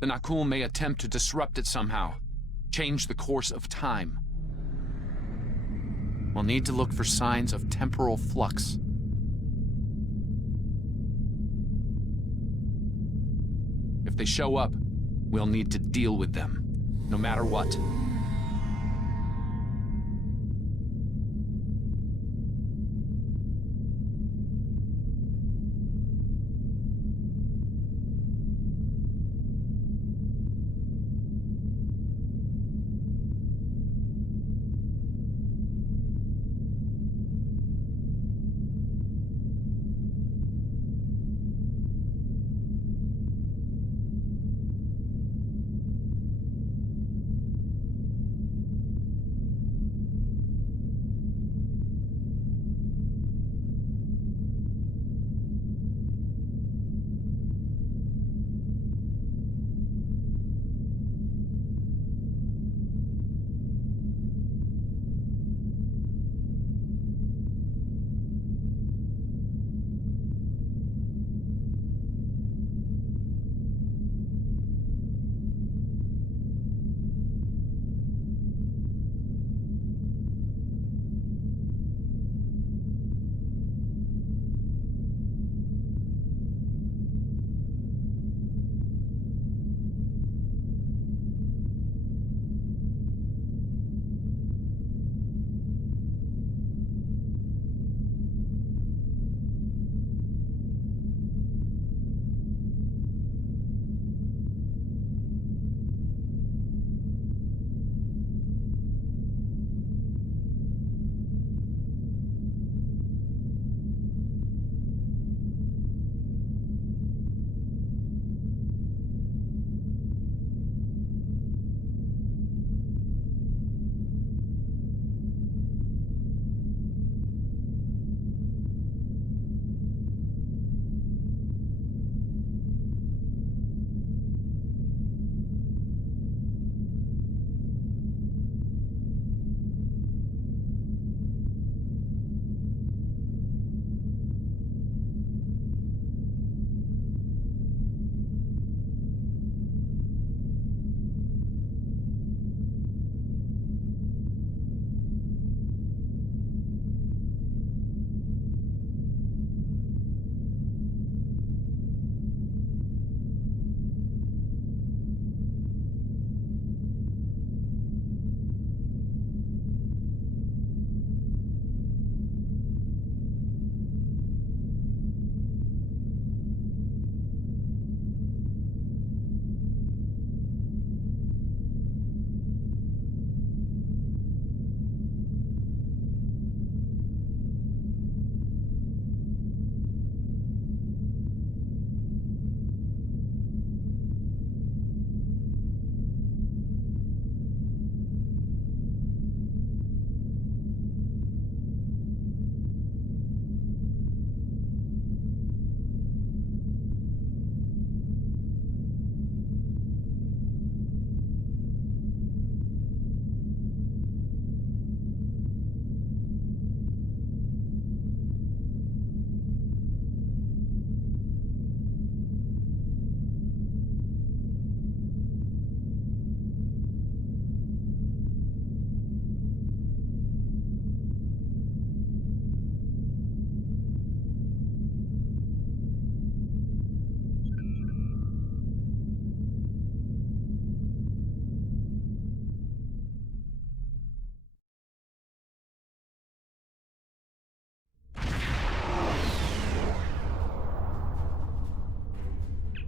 The Nakul may attempt to disrupt it somehow, change the course of time. We'll need to look for signs of temporal flux. If they show up, we'll need to deal with them, no matter what.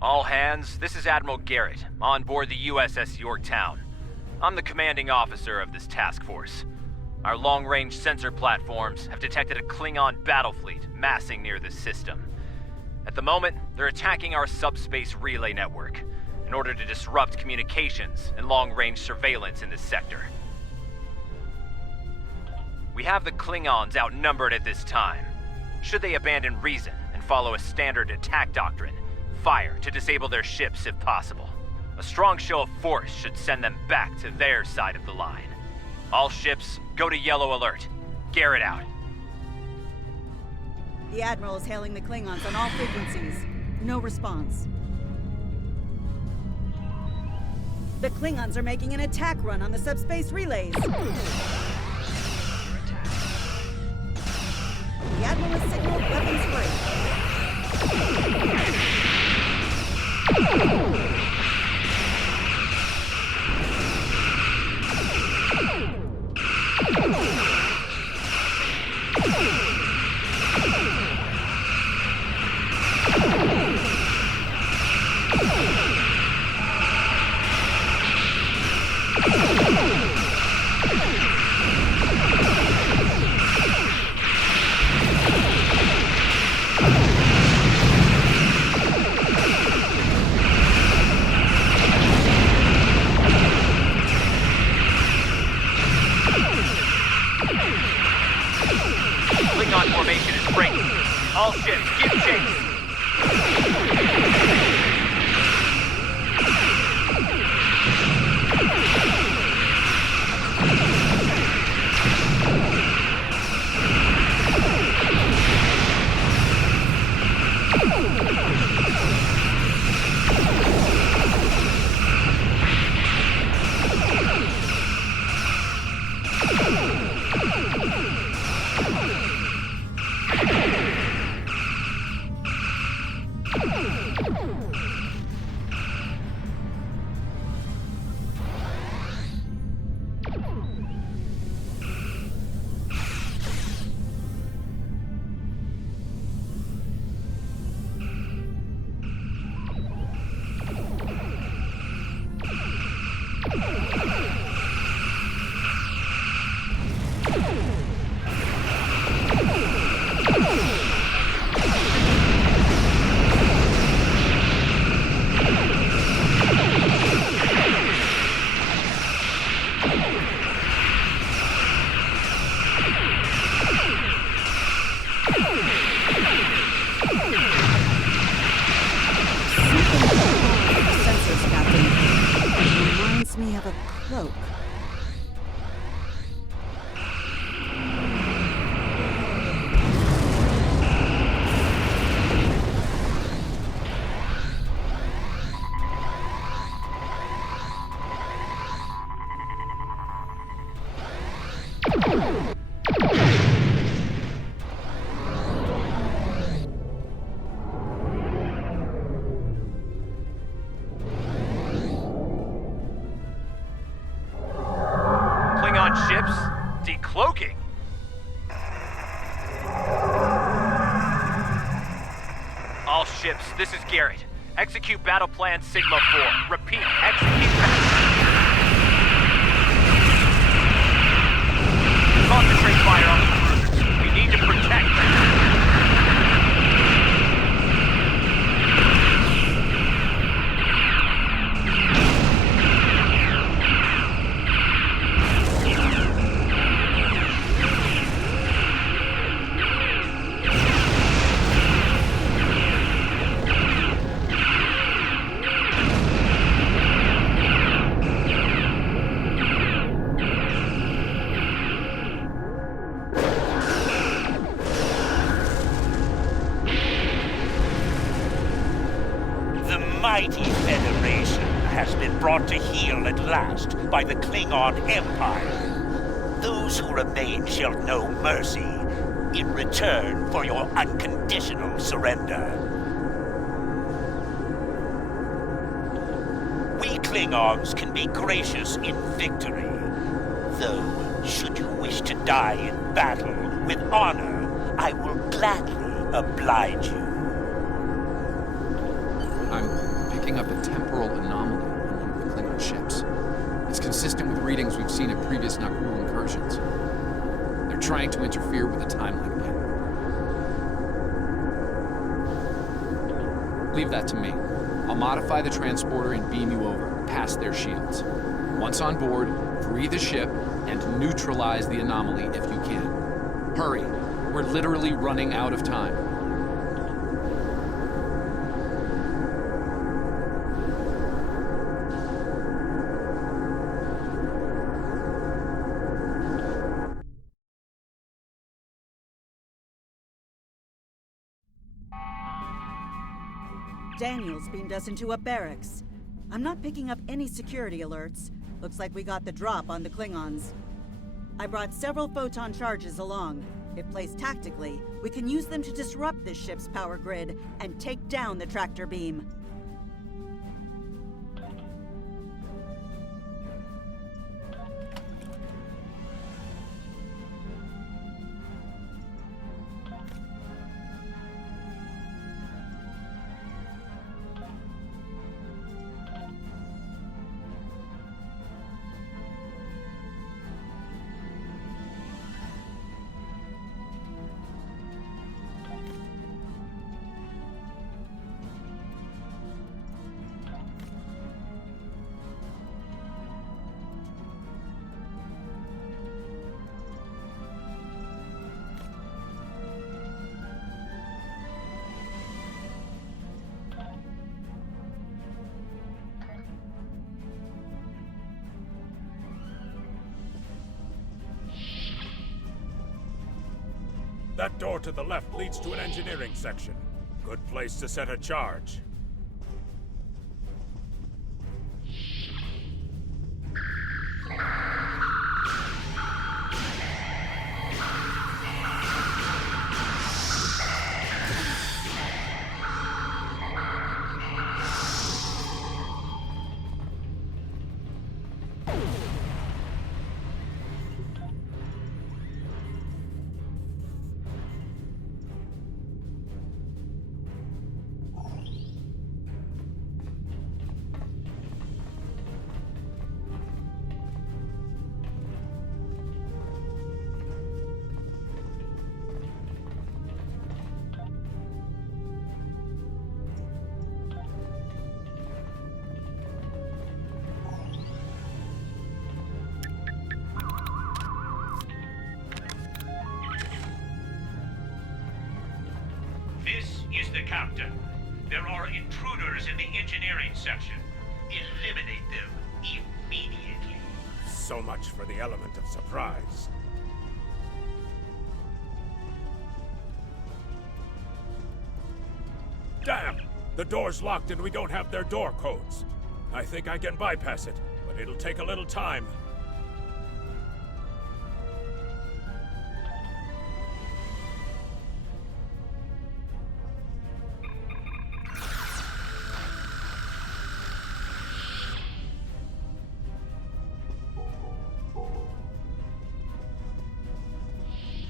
All hands, this is Admiral Garrett, on board the USS Yorktown. I'm the commanding officer of this task force. Our long-range sensor platforms have detected a Klingon battle fleet massing near the system. At the moment, they're attacking our subspace relay network in order to disrupt communications and long-range surveillance in this sector. We have the Klingons outnumbered at this time. Should they abandon reason and follow a standard attack doctrine, fire to disable their ships if possible. A strong show of force should send them back to their side of the line. All ships, go to yellow alert. Garrett out. The Admiral is hailing the Klingons on all frequencies. No response. The Klingons are making an attack run on the subspace relays. The Admiral has signaled weapons free. Klingon formation is breaking. All ships, give chase! Me of a cloak. Ships, decloaking. All ships, this is Garrett. Execute battle plan Sigma 4. Repeat, execute concentrate fire on the cruisers. We need to protect them. mighty Federation has been brought to heel at last by the Klingon Empire. Those who remain shall know mercy in return for your unconditional surrender. We Klingons can be gracious in victory, though should you wish to die in battle with honor, I will gladly oblige you. I'm picking up a temporal anomaly on one of the Klingon ships. It's consistent with readings we've seen at previous Nakul incursions. They're trying to interfere with the timeline again. Leave that to me. I'll modify the transporter and beam you over, past their shields. Once on board, free the ship and neutralize the anomaly if you can. Hurry. We're literally running out of time. Daniels beamed us into a barracks. I'm not picking up any security alerts. Looks like we got the drop on the Klingons. I brought several photon charges along. If placed tactically, we can use them to disrupt this ship's power grid and take down the tractor beam. That door to the left leads to an engineering section. Good place to set a charge. This is the captain. There are intruders in the engineering section. Eliminate them immediately. So much for the element of surprise. Damn! The door's locked and we don't have their door codes. I think I can bypass it, but it'll take a little time.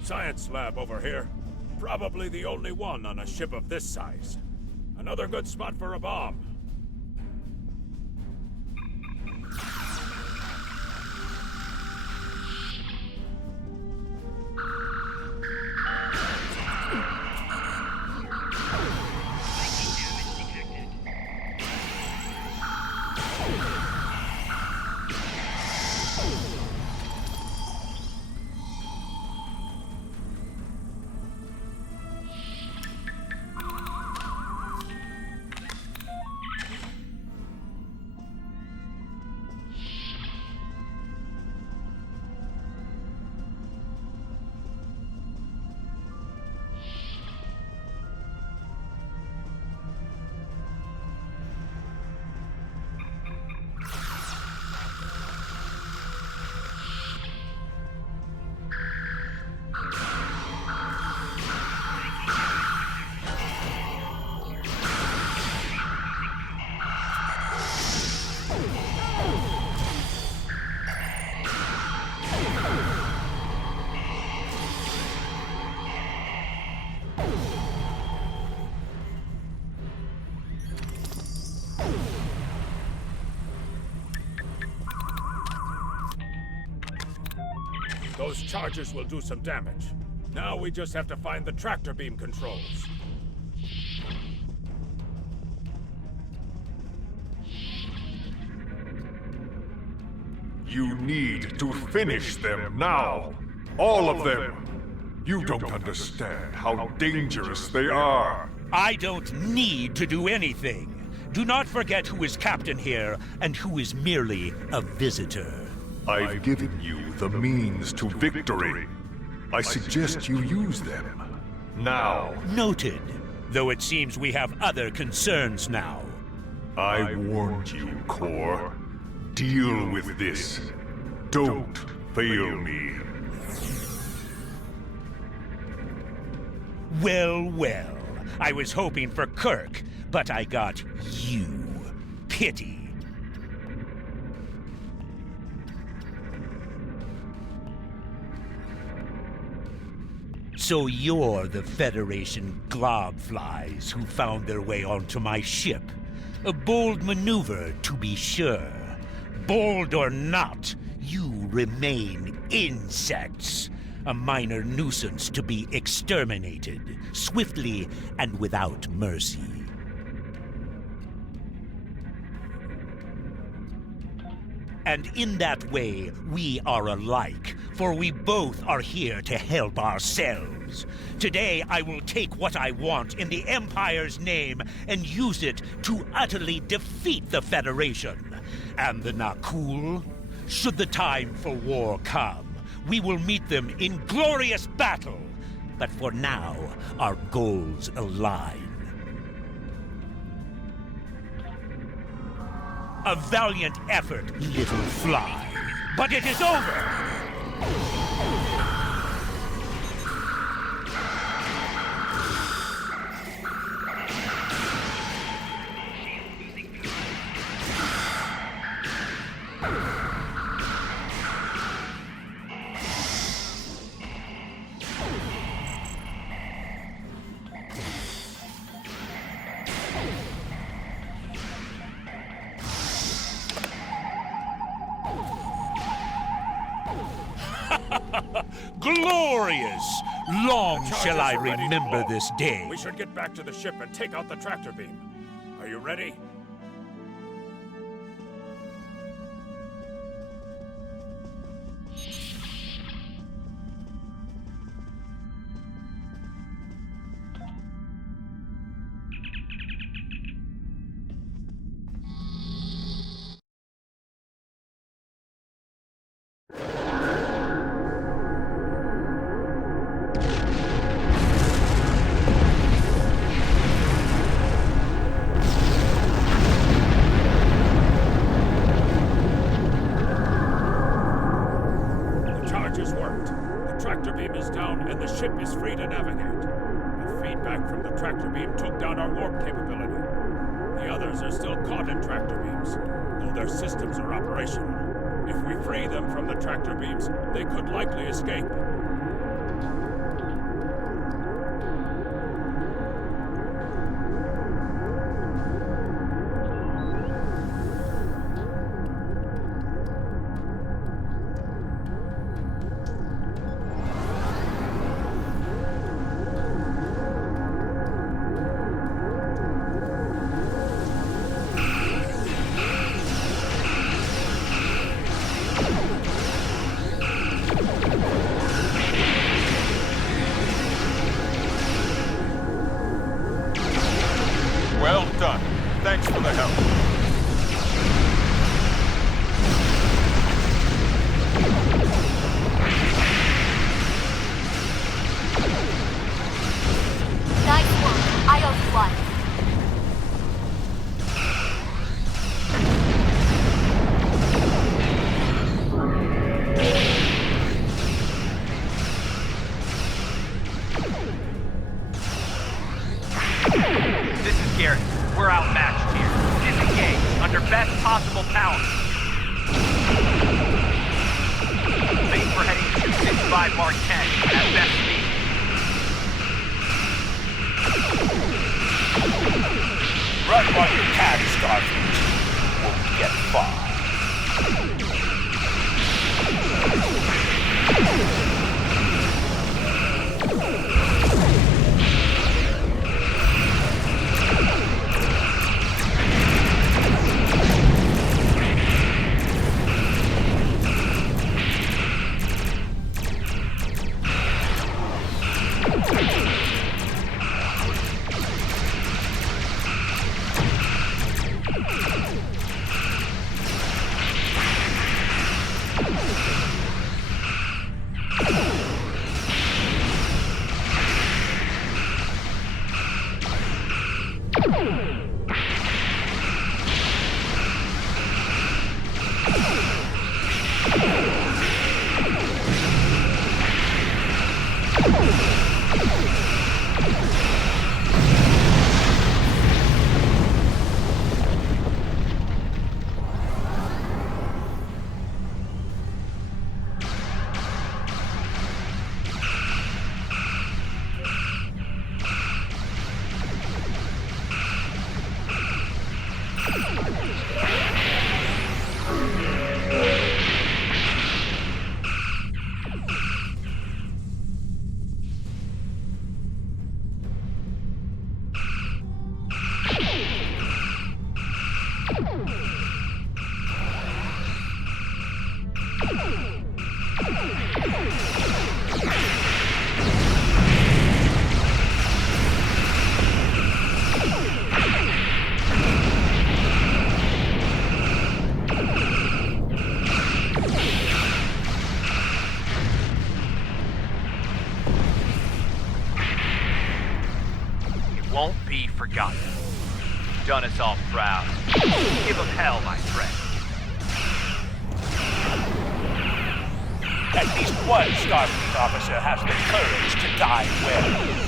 Science lab over here. Probably the only one on a ship of this size. Another good spot for a bomb. charges will do some damage. Now we just have to find the tractor beam controls. You need to finish them now. All of them. You don't understand how dangerous they are. I don't need to do anything. Do not forget who is captain here and who is merely a visitor. I've given you the means to victory. I suggest you use them. Now. Noted. Though it seems we have other concerns now. I warned you, Core. Deal with this. Don't fail me. Well, well. I was hoping for Kirk, but I got you. Pity. So you're the Federation globflies who found their way onto my ship. A bold maneuver, to be sure. Bold or not, you remain insects. A minor nuisance to be exterminated, swiftly and without mercy. And in that way, we are alike, for we both are here to help ourselves. Today, I will take what I want in the Empire's name and use it to utterly defeat the Federation. And the Nakul, should the time for war come, we will meet them in glorious battle. But for now, our goals align. A valiant effort, little fly. But it is over! Glorious! Long shall I remember this day. We should get back to the ship and take out the tractor beam. Are you ready? Tractor beams, they could likely escape. Won't get far. Won't be forgotten. Done us all proud. Give them hell, my friend. At least one Starfleet officer has the courage to die well.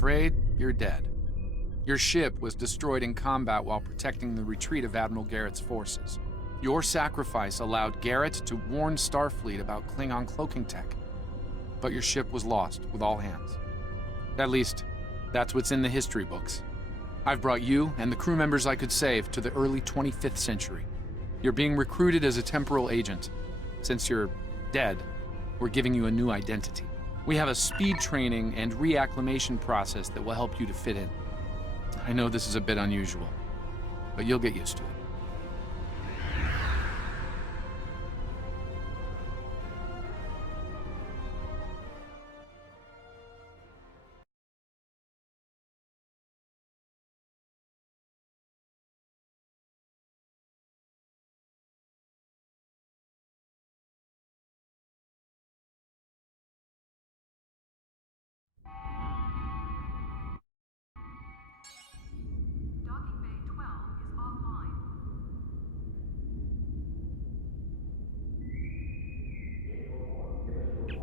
Afraid you're dead. Your ship was destroyed in combat while protecting the retreat of Admiral Garrett's forces. Your sacrifice allowed Garrett to warn Starfleet about Klingon cloaking tech. But your ship was lost with all hands. At least, that's what's in the history books. I've brought you and the crew members I could save to the early 25th century. You're being recruited as a temporal agent. Since you're dead, we're giving you a new identity. We have a speed training and reacclimation process that will help you to fit in. I know this is a bit unusual, but you'll get used to it.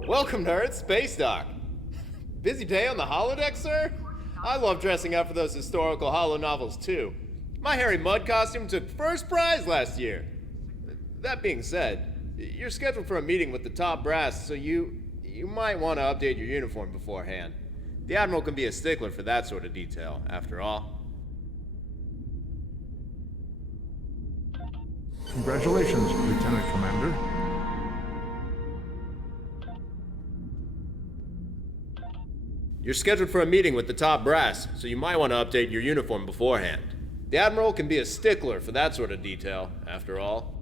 Welcome, nerds. Space Dock. Busy day on the holodeck, sir? I love dressing up for those historical holo novels, too. My Harry Mudd costume took first prize last year. That being said, you're scheduled for a meeting with the top brass, so you might want to update your uniform beforehand. The Admiral can be a stickler for that sort of detail, after all. Congratulations, Lieutenant Commander. You're scheduled for a meeting with the top brass, so you might want to update your uniform beforehand. The Admiral can be a stickler for that sort of detail, after all.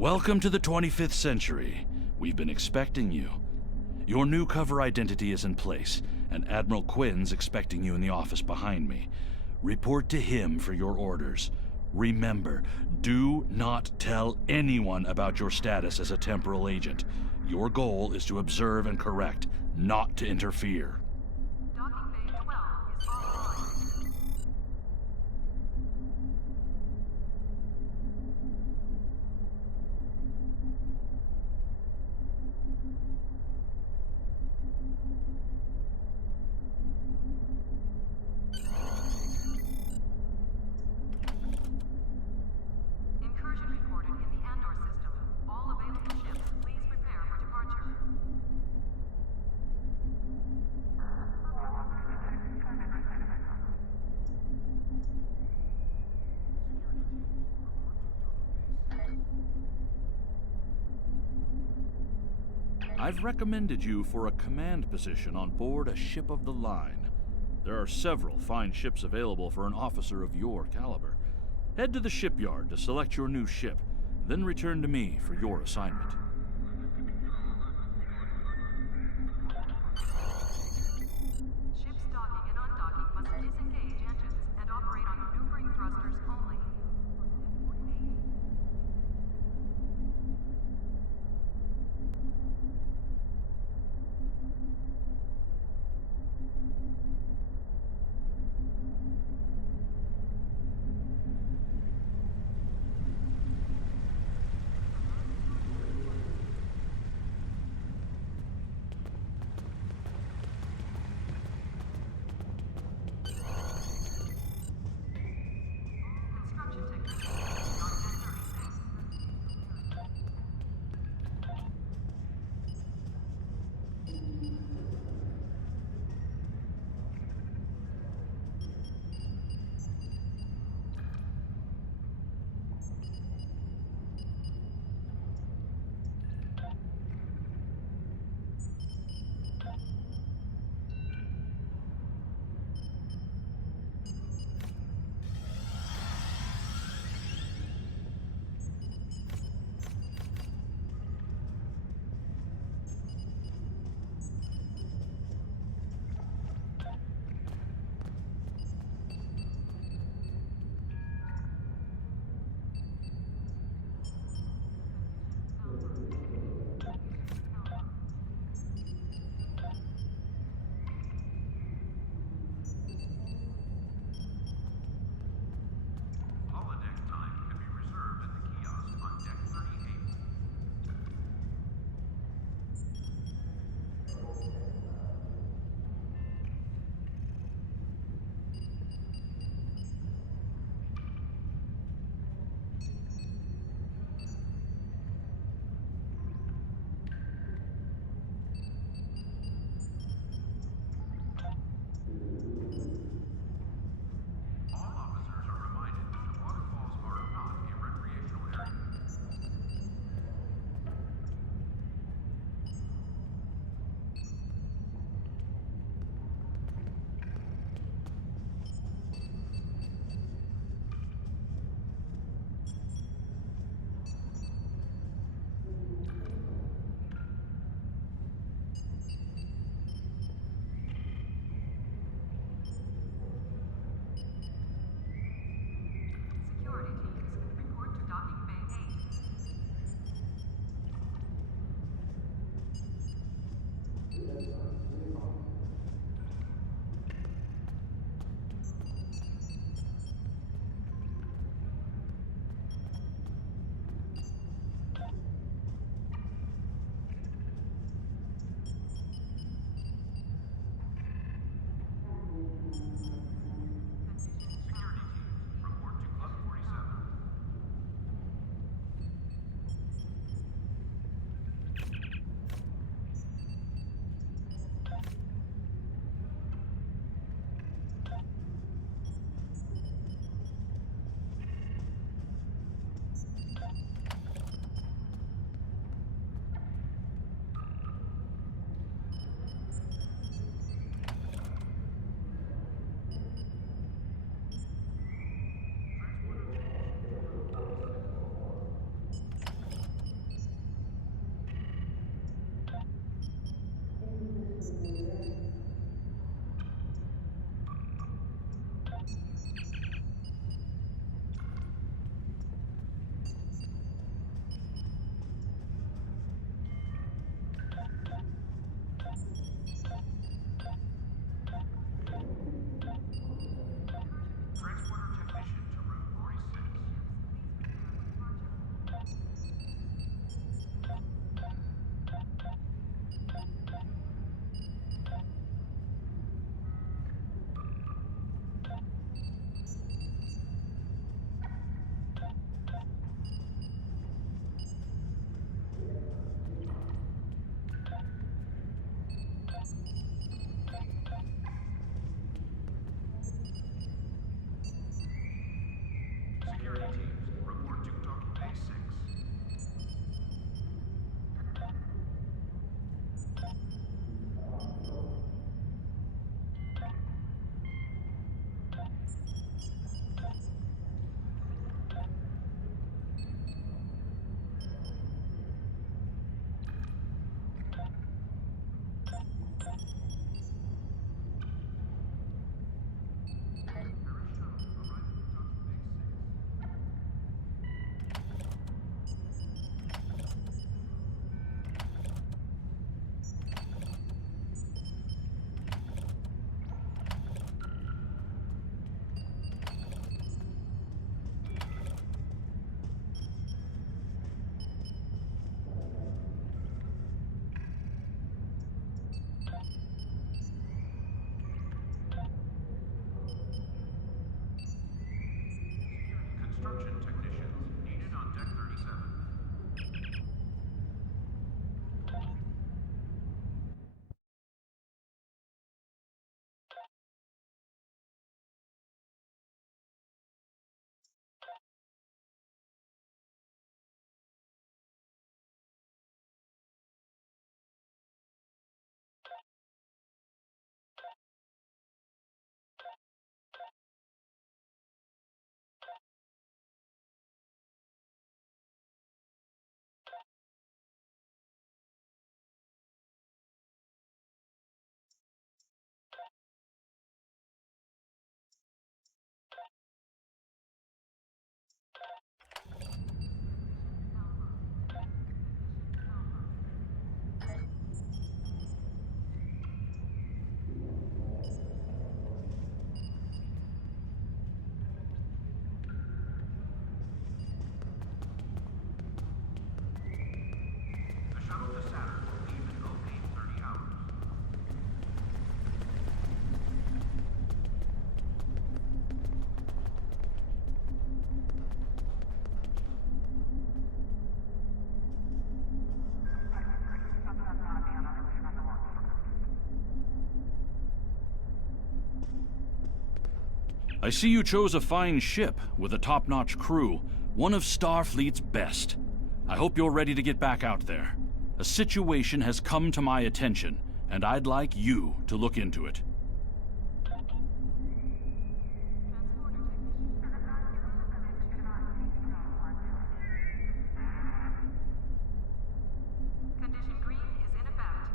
Welcome to the 25th century. We've been expecting you. Your new cover identity is in place, and Admiral Quinn's expecting you in the office behind me. Report to him for your orders. Remember, do not tell anyone about your status as a temporal agent. Your goal is to observe and correct, not to interfere. I've recommended you for a command position on board a ship of the line. There are several fine ships available for an officer of your caliber. Head to the shipyard to select your new ship, then return to me for your assignment. Ships docking and undocking must disengage engines and operate on maneuvering thrusters only. construction technicians needed on Deck 37. The shuttle to Saturn will leave in 0830 hours. I see you chose a fine ship with a top-notch crew, one of Starfleet's best. I hope you're ready to get back out there. A situation has come to my attention, and I'd like you to look into it. Condition green is in effect.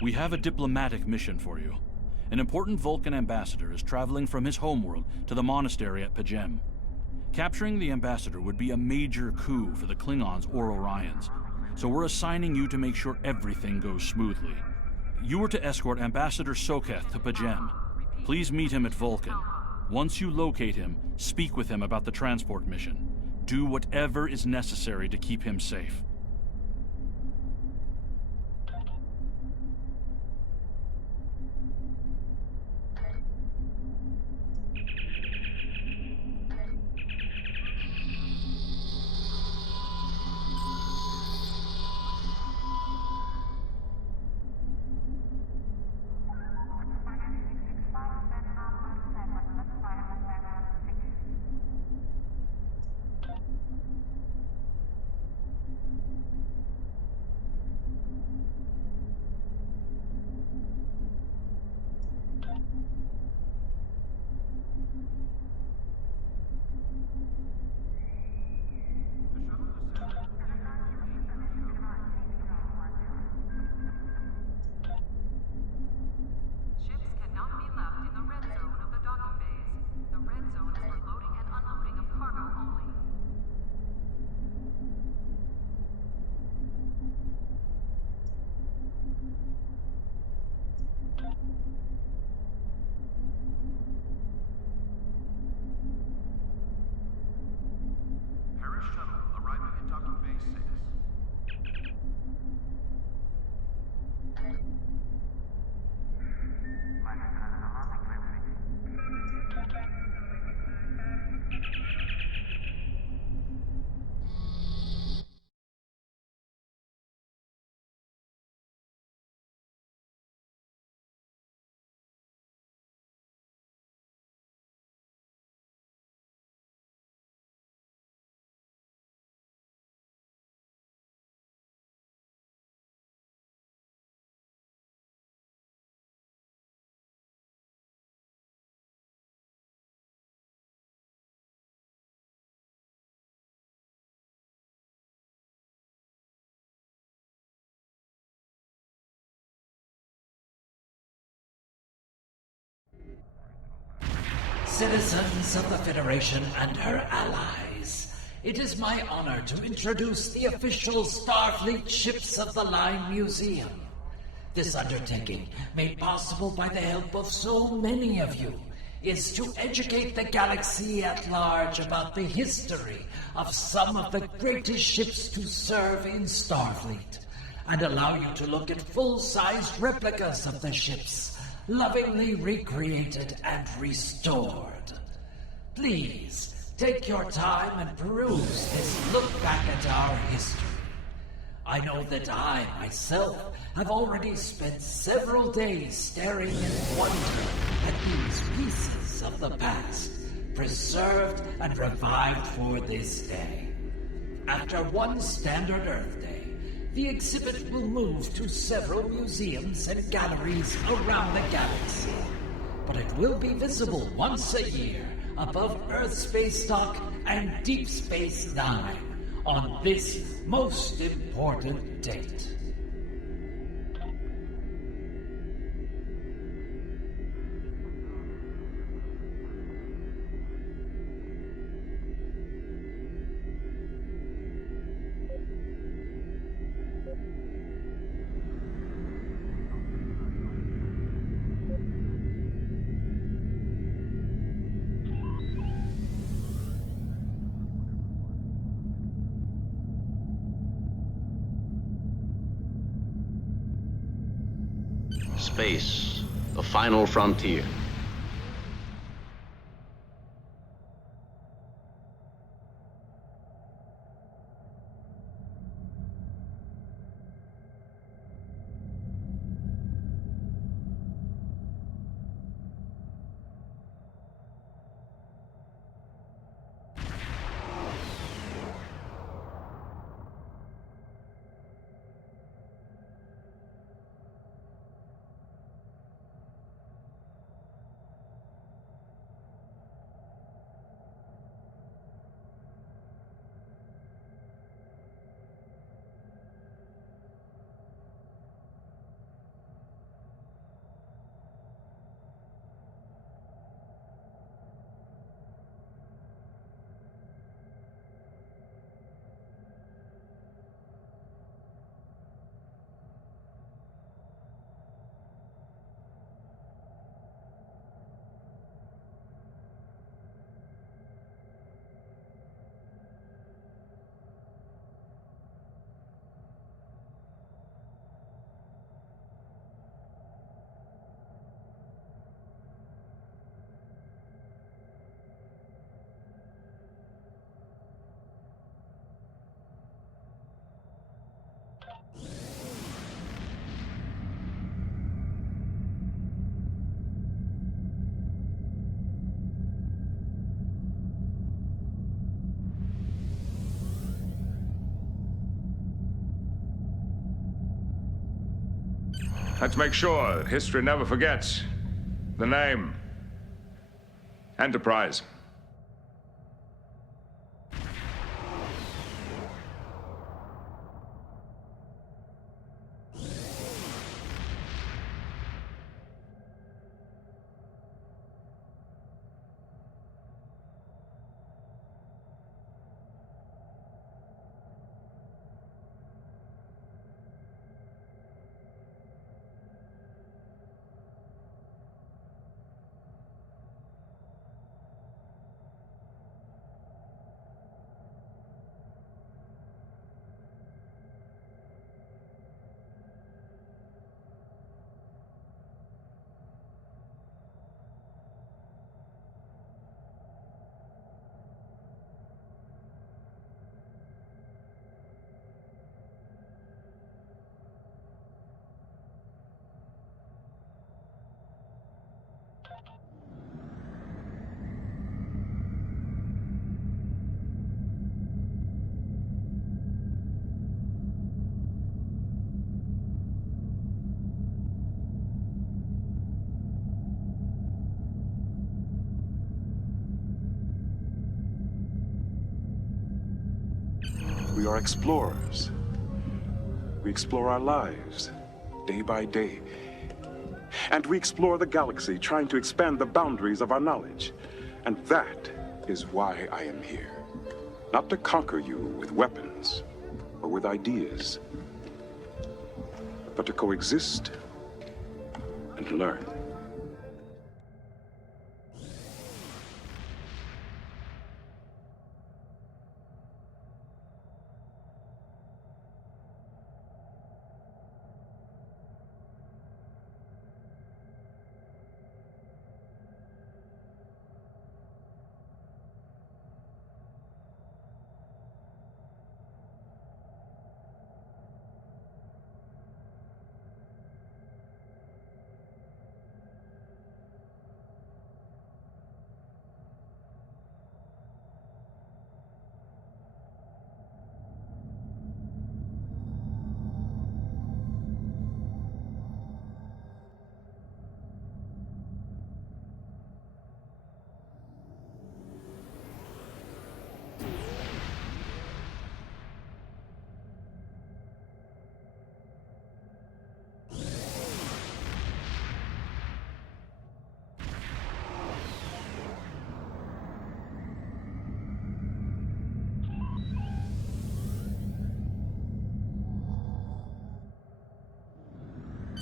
We have a diplomatic mission for you. An important Vulcan ambassador is traveling from his homeworld to the monastery at Pajem. Capturing the ambassador would be a major coup for the Klingons or Orions, so we're assigning you to make sure everything goes smoothly. You are to escort Ambassador Soketh to Pajem. Please meet him at Vulcan. Once you locate him, speak with him about the transport mission. Do whatever is necessary to keep him safe. citizens of the Federation and her allies, it is my honor to introduce the official Starfleet Ships of the Line Museum. This undertaking, made possible by the help of so many of you, is to educate the galaxy at large about the history of some of the greatest ships to serve in Starfleet, and allow you to look at full-sized replicas of the ships, lovingly recreated and restored. Please, take your time and peruse this look back at our history. I know that I, myself, have already spent several days staring in wonder at these pieces of the past, preserved and revived for this day. After one standard Earth Day, the exhibit will move to several museums and galleries around the galaxy, but it will be visible once a year above Earth Space Dock and Deep Space Nine on this most important date. Space, the final frontier. Let's make sure that history never forgets the name. Enterprise. We are explorers. We explore our lives, day by day. And we explore the galaxy, trying to expand the boundaries of our knowledge. And that is why I am here. Not to conquer you with weapons or with ideas, but to coexist and learn.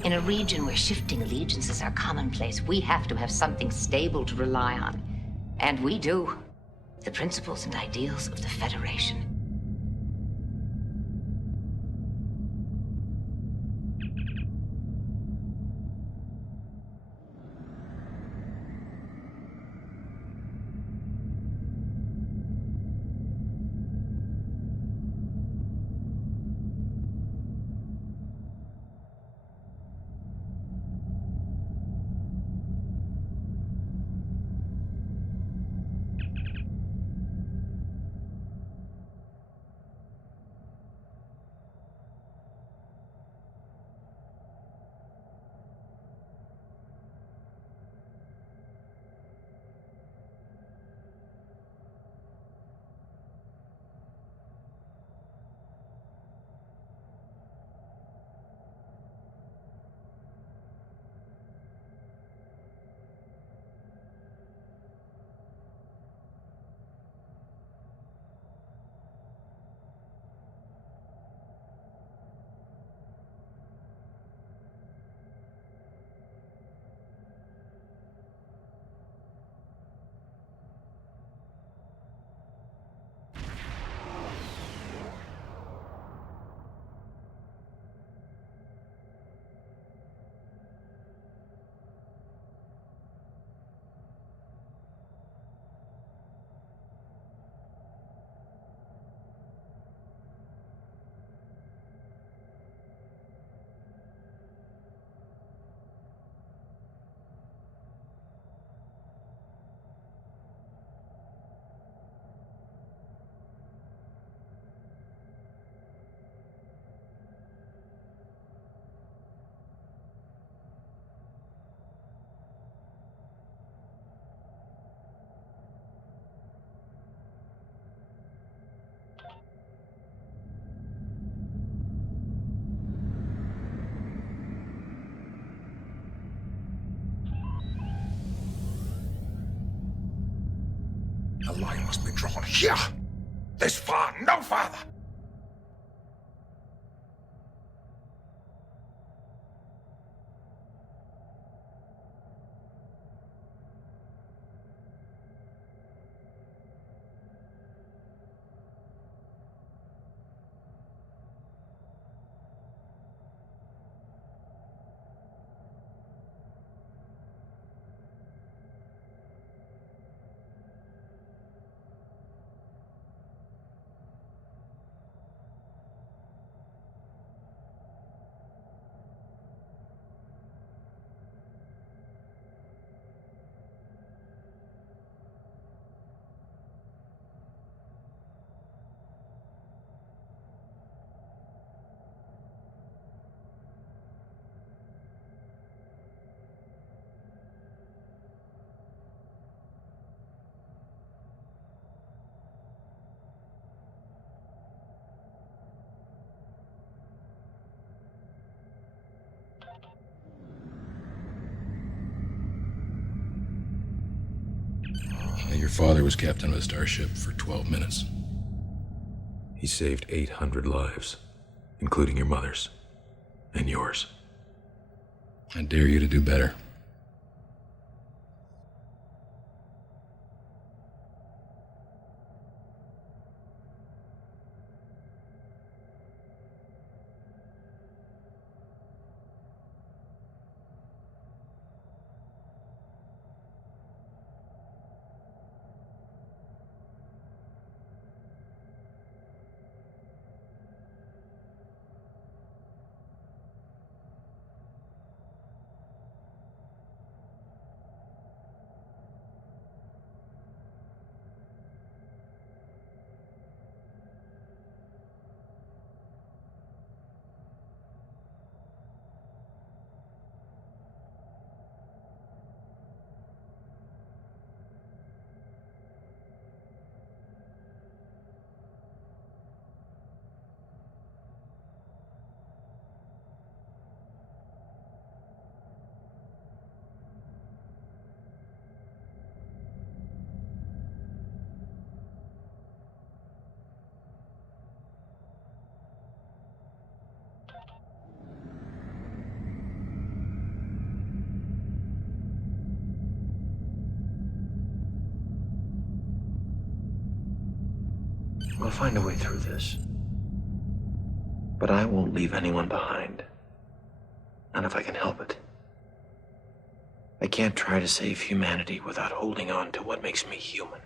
In a region where shifting allegiances are commonplace, we have to have something stable to rely on. And we do. The principles and ideals of the Federation. The line must be drawn here. This far, no farther. Your father was captain of a starship for 12 minutes. He saved 800 lives, including your mother's. And yours. I dare you to do better. We'll find a way through this. But I won't leave anyone behind. Not if I can help it. I can't try to save humanity without holding on to what makes me human.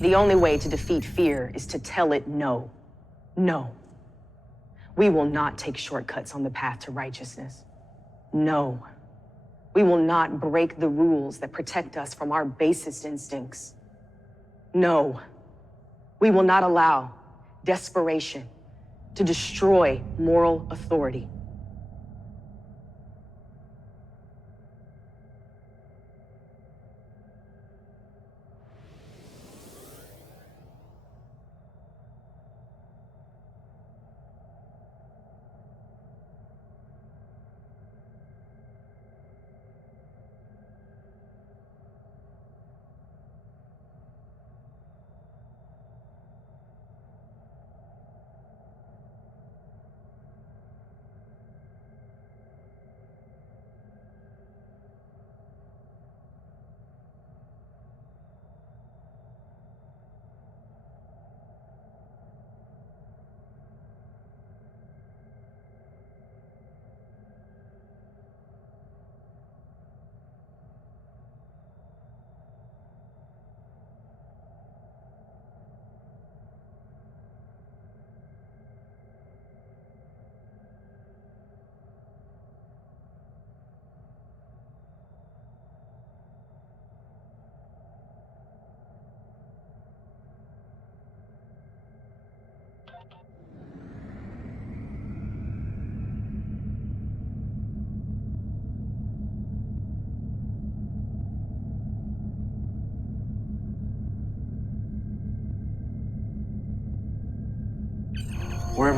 The only way to defeat fear is to tell it no. No. We will not take shortcuts on the path to righteousness. No. We will not break the rules that protect us from our basest instincts. No. We will not allow desperation to destroy moral authority.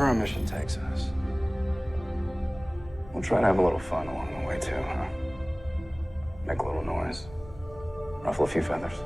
our mission takes us. We'll try to have a little fun along the way, too, huh? Make a little noise. Ruffle a few feathers.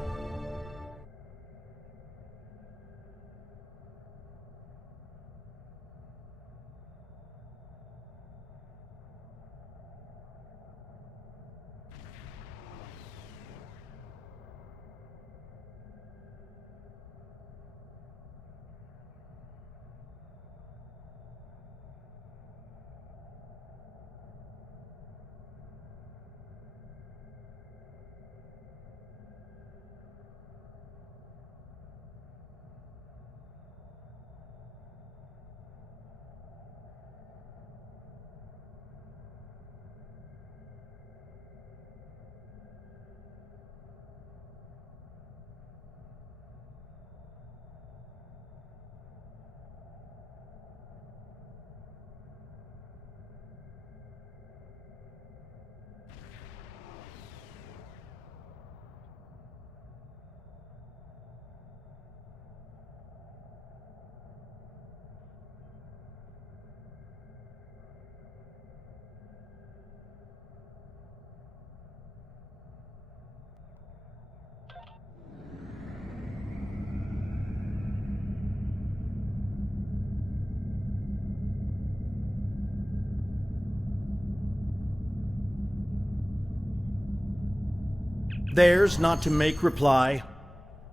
Theirs not to make reply,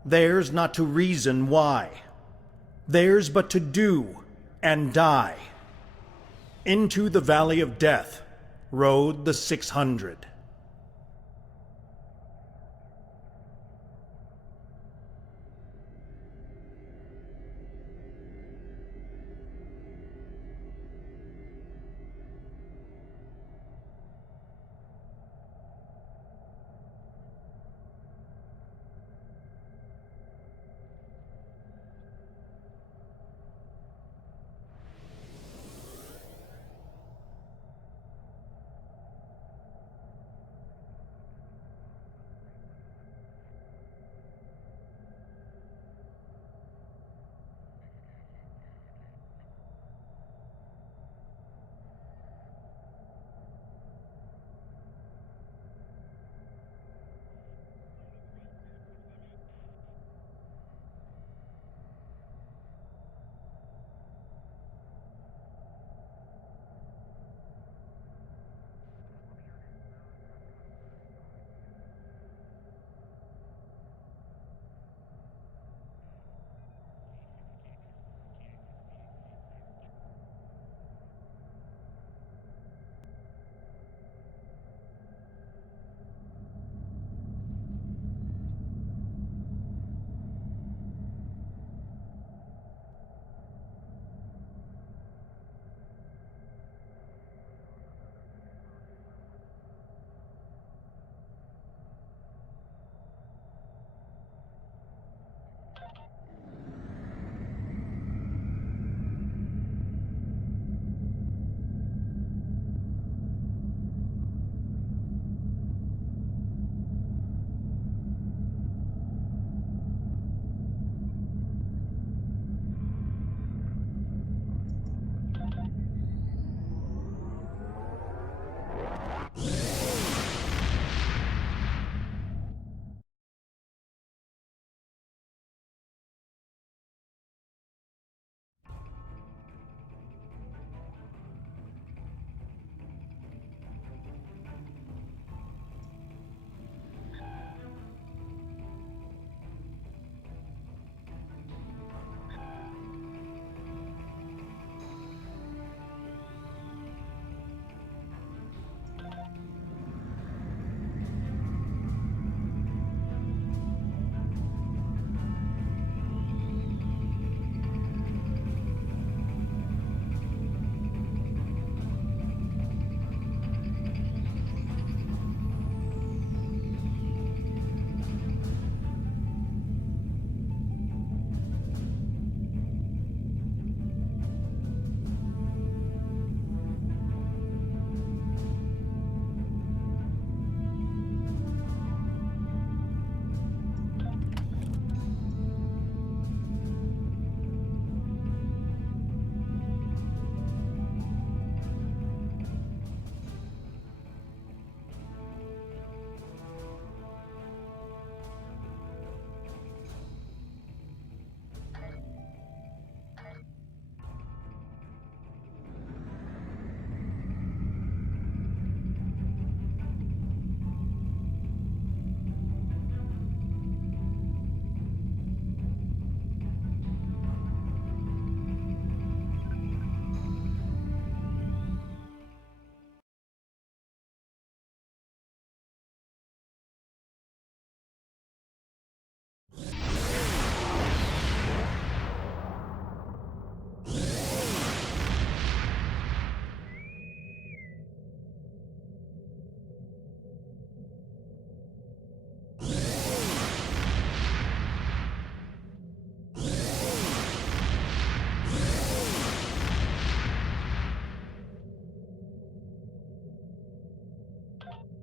theirs not to reason why, theirs but to do and die. Into the valley of death rode the 600.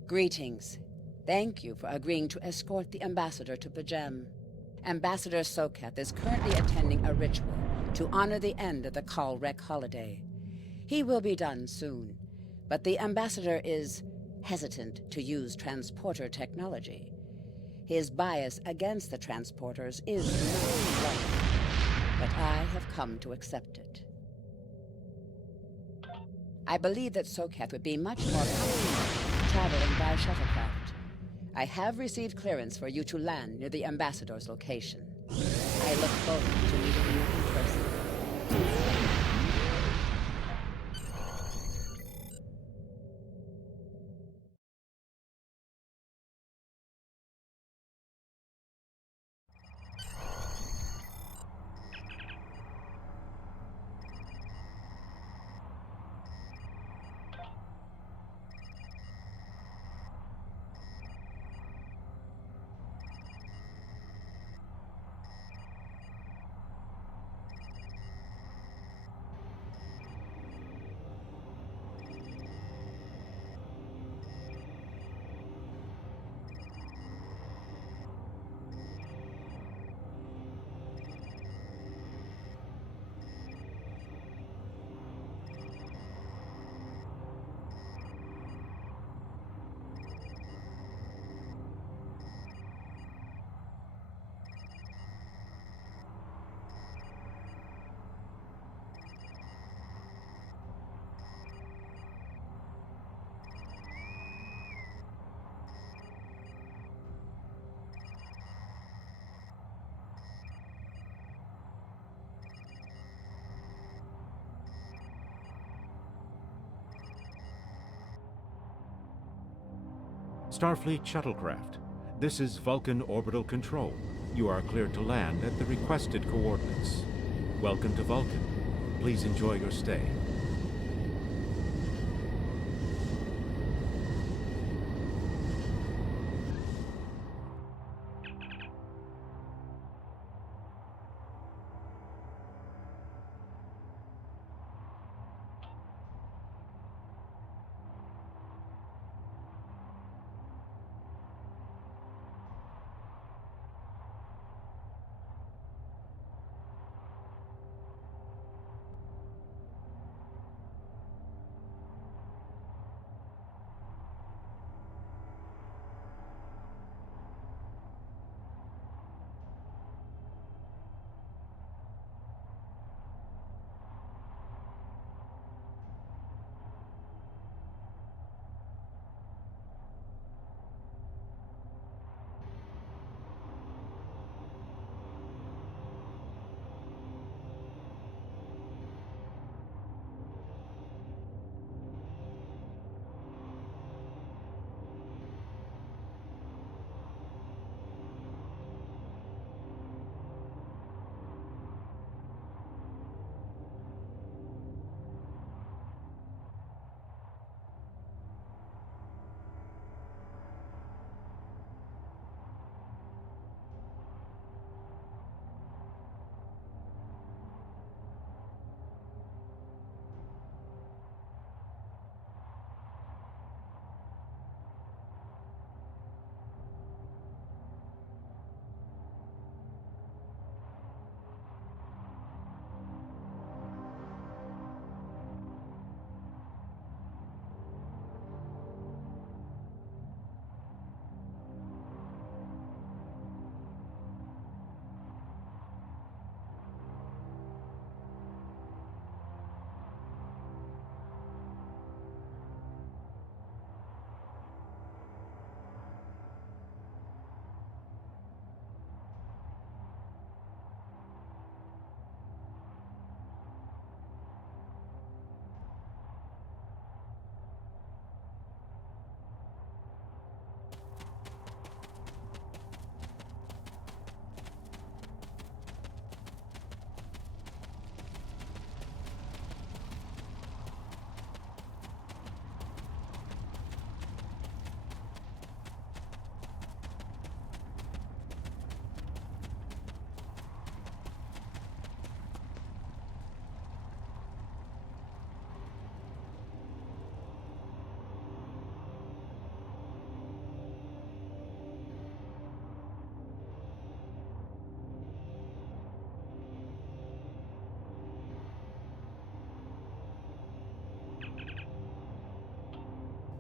Greetings. Thank you for agreeing to escort the ambassador to Pajem. Ambassador Sokath is currently attending a ritual to honor the end of the Kal Rek holiday. He will be done soon, but the ambassador is hesitant to use transporter technology. His bias against the transporters is not right, but I have come to accept it. I believe that Sokath would be much more comfortable traveling by shuttlecraft. I have received clearance for you to land near the ambassador's location. I look forward to meeting you in person. Starfleet shuttlecraft. This is Vulcan Orbital Control. You are cleared to land at the requested coordinates. Welcome to Vulcan. Please enjoy your stay.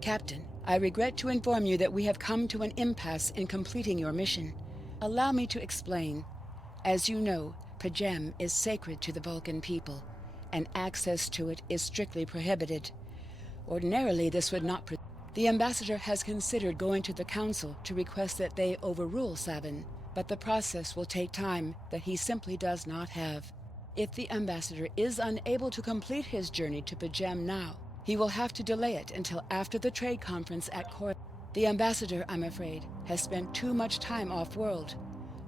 Captain, I regret to inform you that we have come to an impasse in completing your mission. Allow me to explain. As you know, Pajem is sacred to the Vulcan people, and access to it is strictly prohibited. Ordinarily, this would not The ambassador has considered going to the council to request that they overrule Savin, but the process will take time that he simply does not have. If the ambassador is unable to complete his journey to Pajem now, he will have to delay it until after the trade conference at Court. The ambassador, I'm afraid, has spent too much time off-world.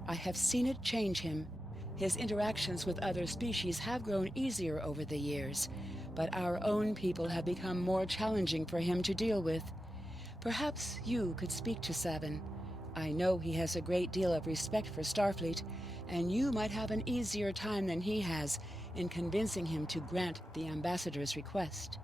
I have seen it change him. His interactions with other species have grown easier over the years, but our own people have become more challenging for him to deal with. Perhaps you could speak to Savin. I know he has a great deal of respect for Starfleet, and you might have an easier time than he has in convincing him to grant the ambassador's request.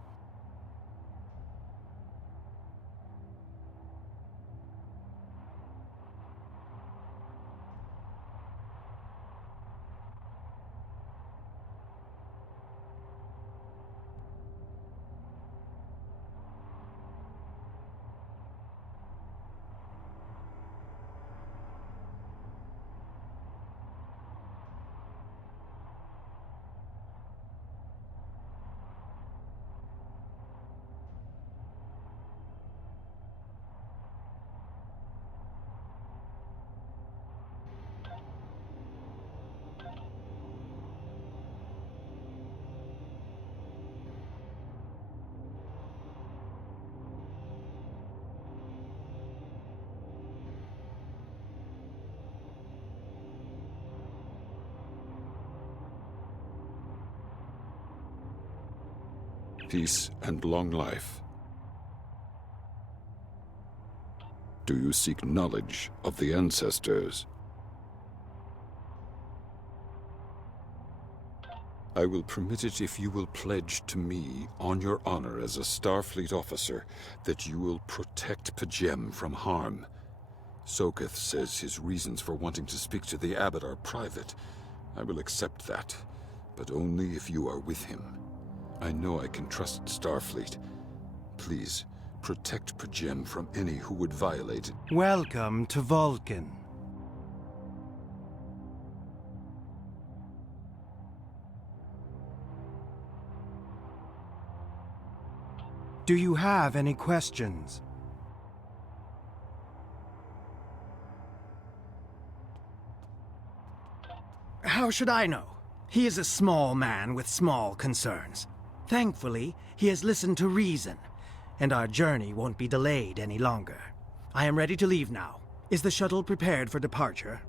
Peace and long life. Do you seek knowledge of the ancestors? I will permit it if you will pledge to me, on your honor as a Starfleet officer, that you will protect Pajem from harm. Soketh says his reasons for wanting to speak to the Abbot are private. I will accept that, but only if you are with him. I know I can trust Starfleet. Please, protect Pajem from any who would violate it. Welcome to Vulcan. Do you have any questions? How should I know? He is a small man with small concerns. Thankfully, he has listened to reason, and our journey won't be delayed any longer. I am ready to leave now. Is the shuttle prepared for departure?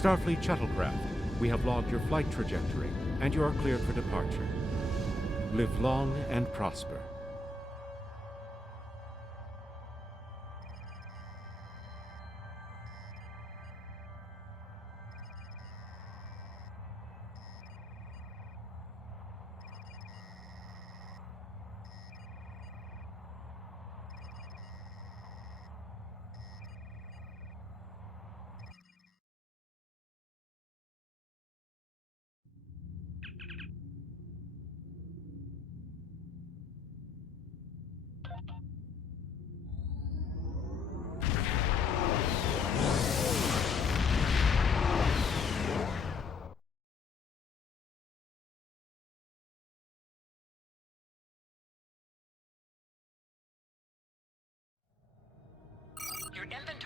Starfleet shuttlecraft, we have logged your flight trajectory, and you are cleared for departure. Live long and prosper.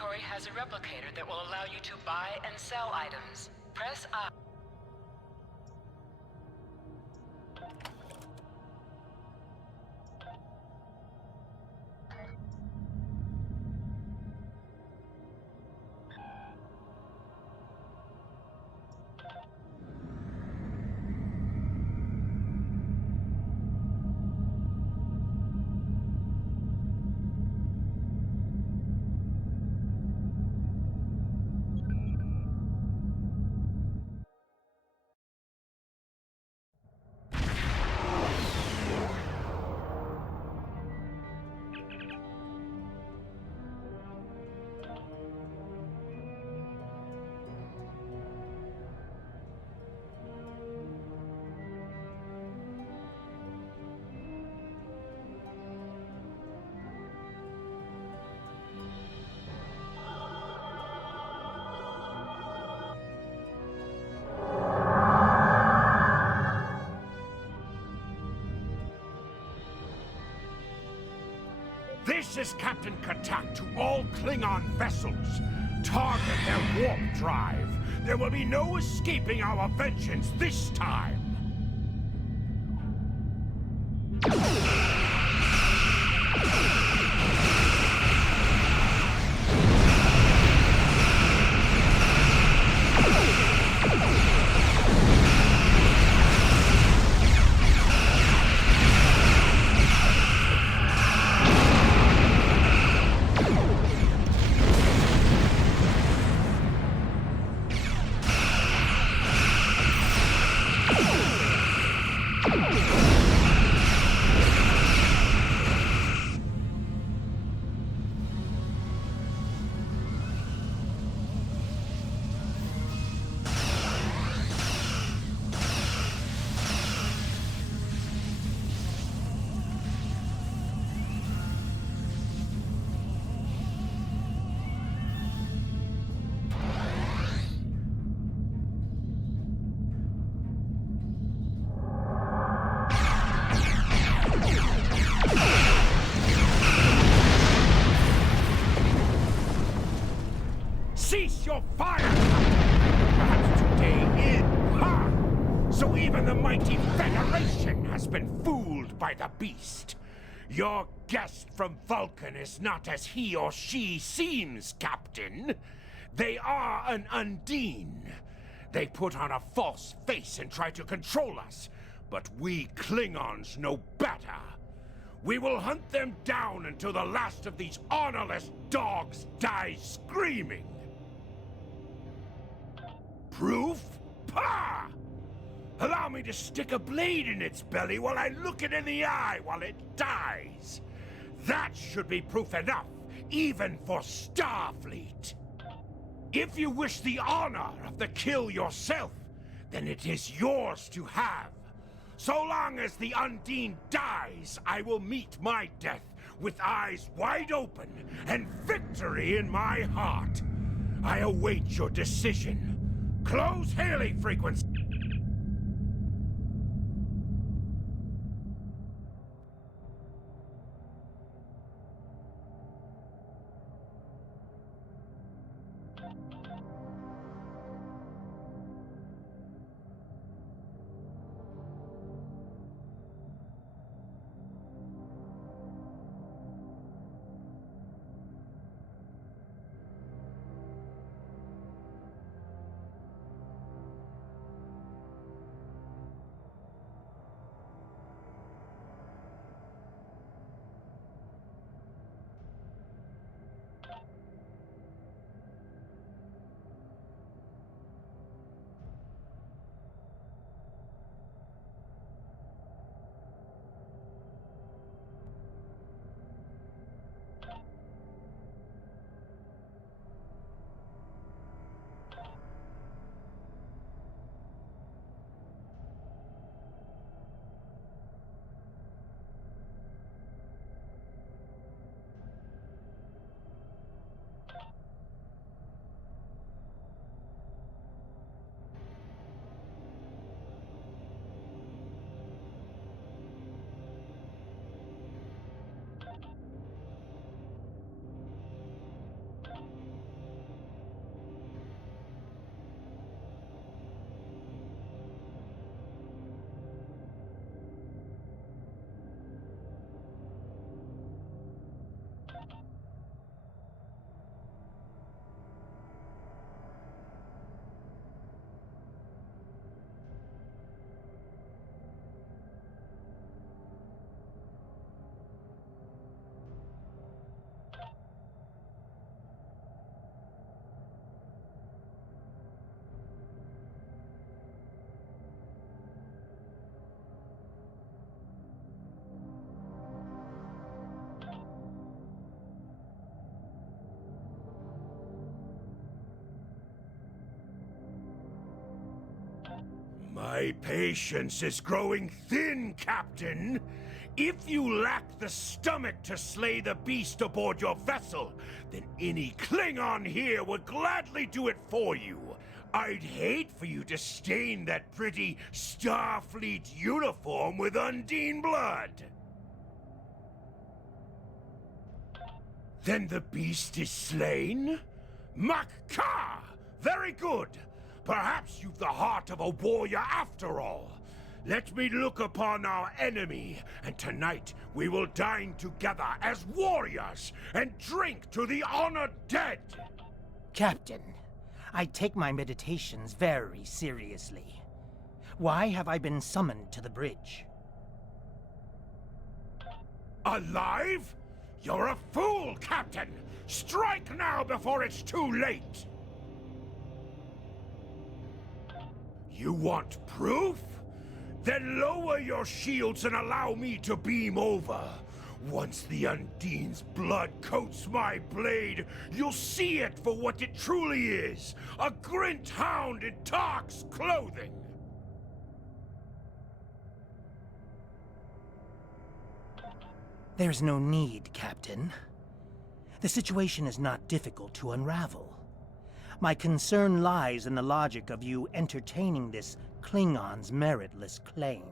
inventory has a replicator that will allow you to buy and sell items. Press I. This is Captain Katak to all Klingon vessels. Target their warp drive. There will be no escaping our vengeance this time. Cease your fire! Perhaps today is... Ha! So even the mighty Federation has been fooled by the beast. Your guest from Vulcan is not as he or she seems, Captain. They are an Undine. They put on a false face and try to control us, but we Klingons know better. We will hunt them down until the last of these honorless dogs dies screaming. Proof? Pah! Allow me to stick a blade in its belly while I look it in the eye while it dies. That should be proof enough, even for Starfleet. If you wish the honor of the kill yourself, then it is yours to have. So long as the Undine dies, I will meet my death with eyes wide open and victory in my heart. I await your decision. Close hailing frequency. My patience is growing thin, Captain. If you lack the stomach to slay the beast aboard your vessel, then any Klingon here would gladly do it for you. I'd hate for you to stain that pretty Starfleet uniform with Undine blood. Then the beast is slain? Makka! Very good! Perhaps you've the heart of a warrior after all. Let me look upon our enemy, and tonight we will dine together as warriors and drink to the honored dead! Captain, I take my meditations very seriously. Why have I been summoned to the bridge? Alive? You're a fool, Captain! Strike now before it's too late! You want proof? Then lower your shields and allow me to beam over. Once the Undine's blood coats my blade, you'll see it for what it truly is. A Grint hound in Tark's clothing. There's no need, Captain. The situation is not difficult to unravel. My concern lies in the logic of you entertaining this Klingon's meritless claim.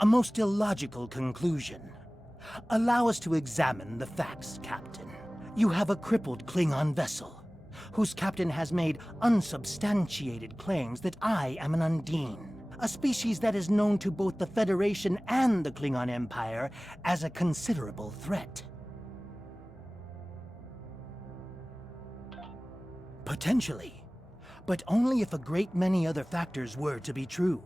A most illogical conclusion. Allow us to examine the facts, Captain. You have a crippled Klingon vessel, whose captain has made unsubstantiated claims that I am an Undine, a species that is known to both the Federation and the Klingon Empire as a considerable threat. Potentially, but only if a great many other factors were to be true.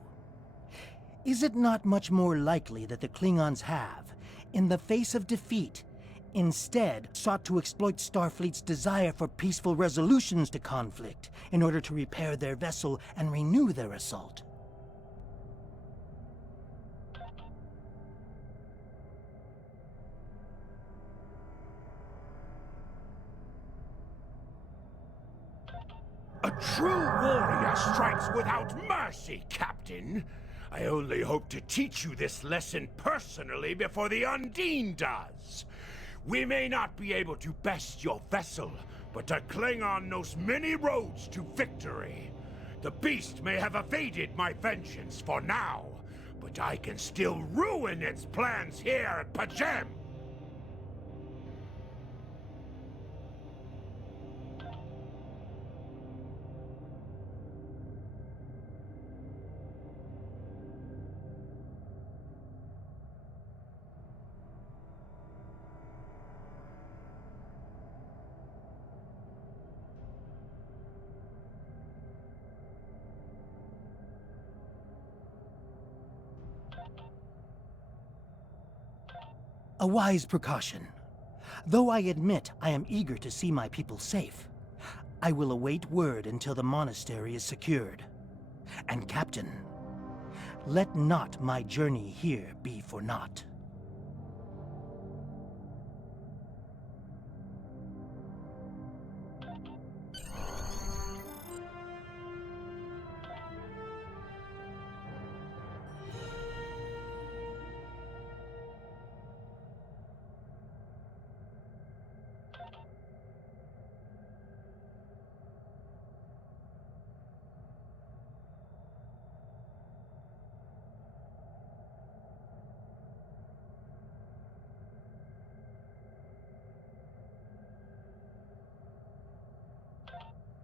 Is it not much more likely that the Klingons have, in the face of defeat, instead sought to exploit Starfleet's desire for peaceful resolutions to conflict in order to repair their vessel and renew their assault? A true warrior strikes without mercy, Captain. I only hope to teach you this lesson personally before the Undine does. We may not be able to best your vessel, but a Klingon knows many roads to victory. The beast may have evaded my vengeance for now, but I can still ruin its plans here at Pajem. A wise precaution. Though I admit I am eager to see my people safe, I will await word until the monastery is secured. And Captain, let not my journey here be for naught.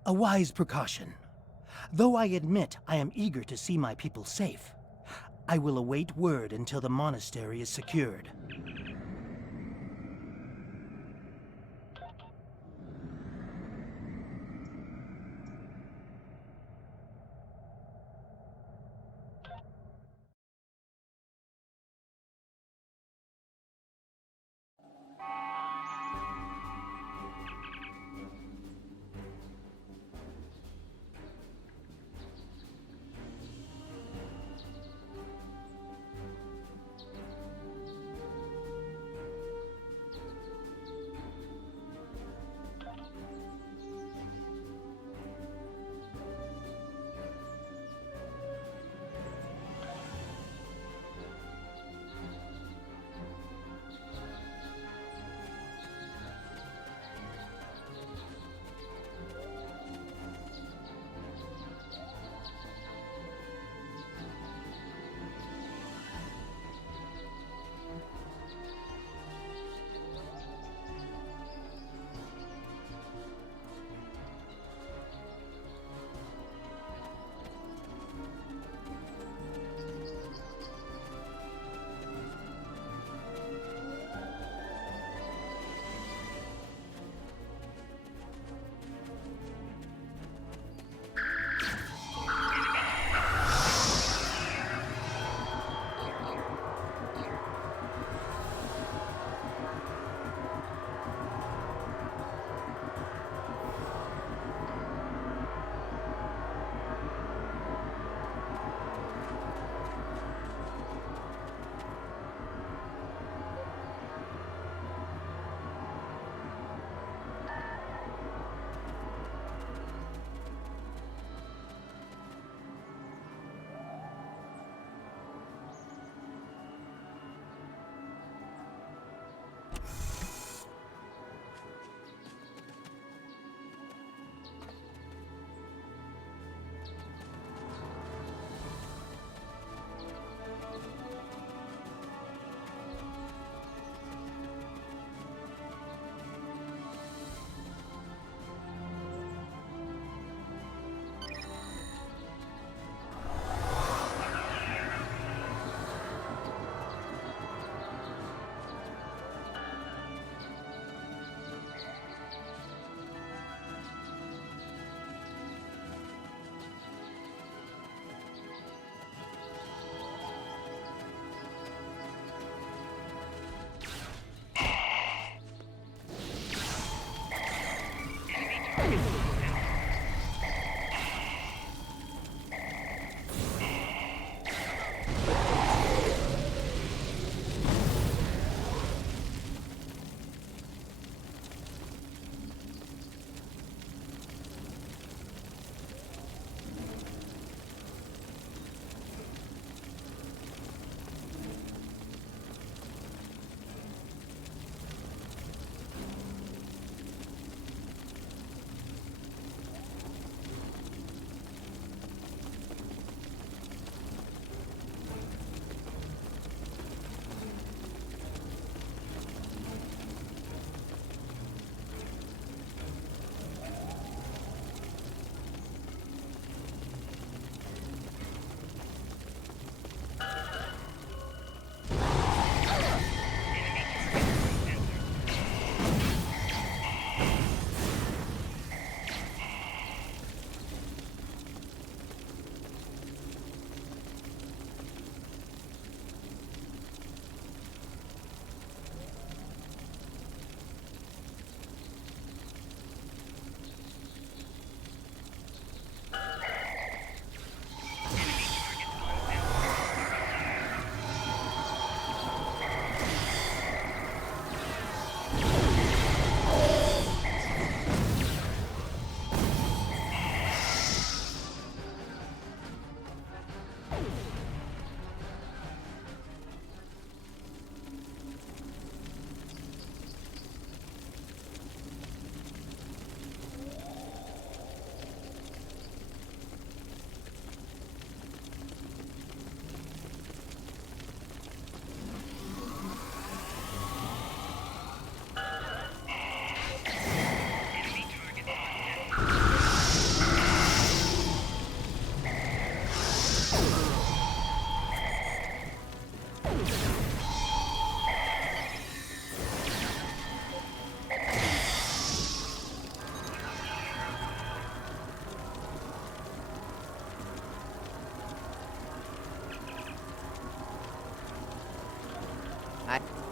A wise precaution. Though I admit I am eager to see my people safe, I will await word until the monastery is secured.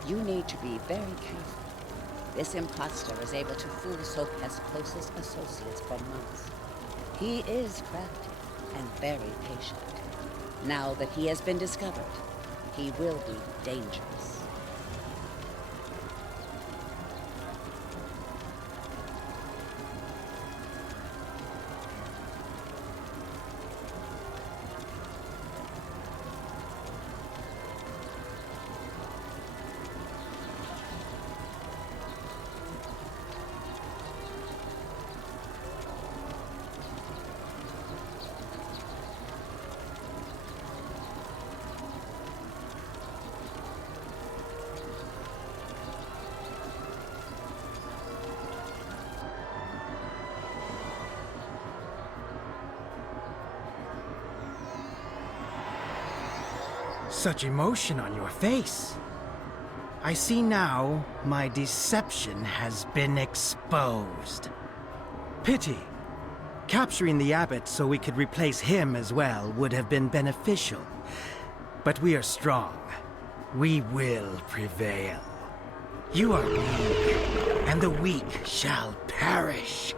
You need to be very careful. This imposter is able to fool Soketh's closest associates for months. He is crafty and very patient. Now that he has been discovered, he will be dangerous. Such emotion on your face. I see now my deception has been exposed. Pity. Capturing the abbot so we could replace him as well would have been beneficial. But we are strong. We will prevail. You are weak, and the weak shall perish.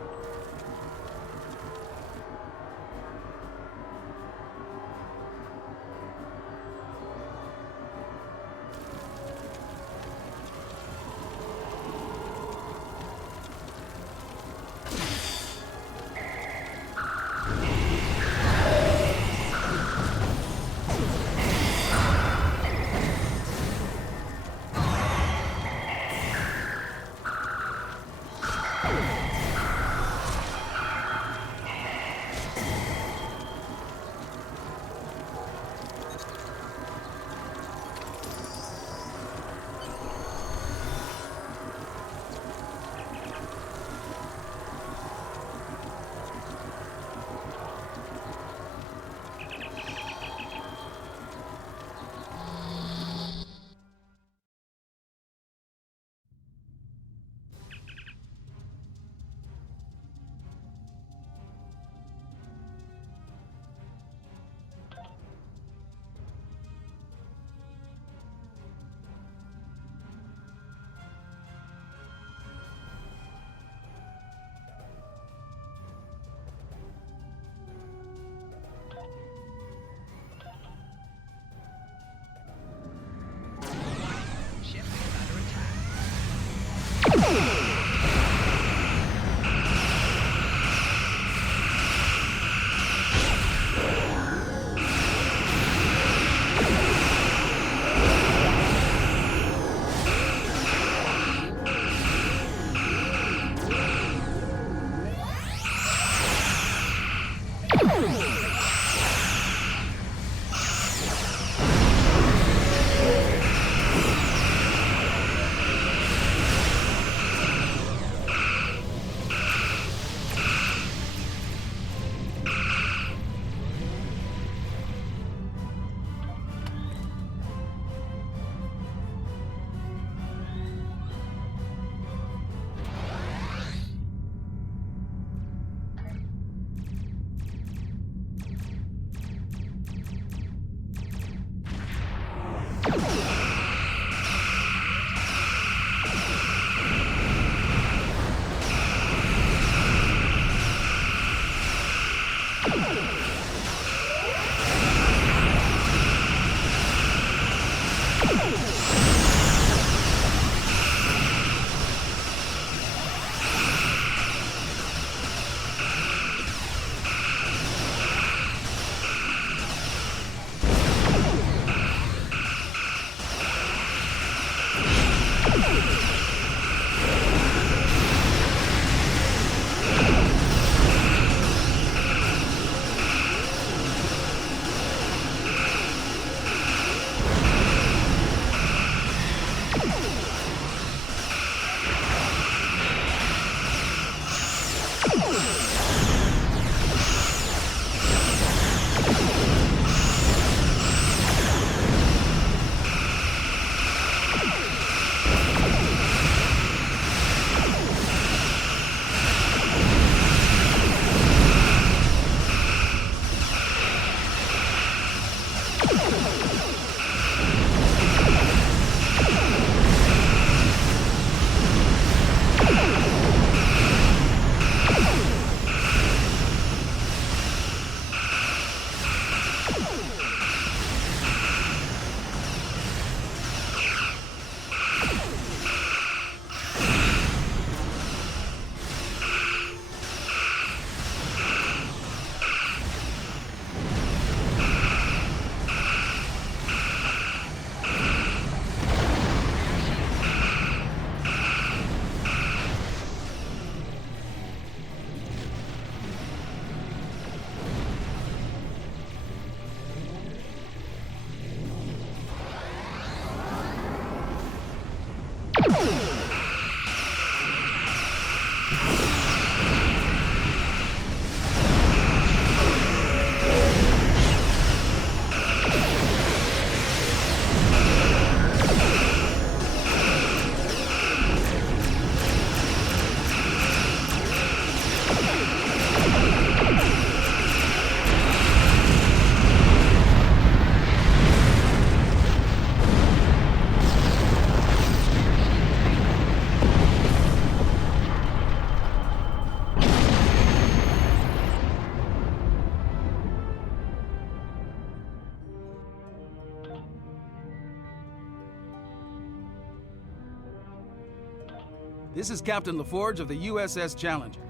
This is Captain LaForge of the USS Challenger.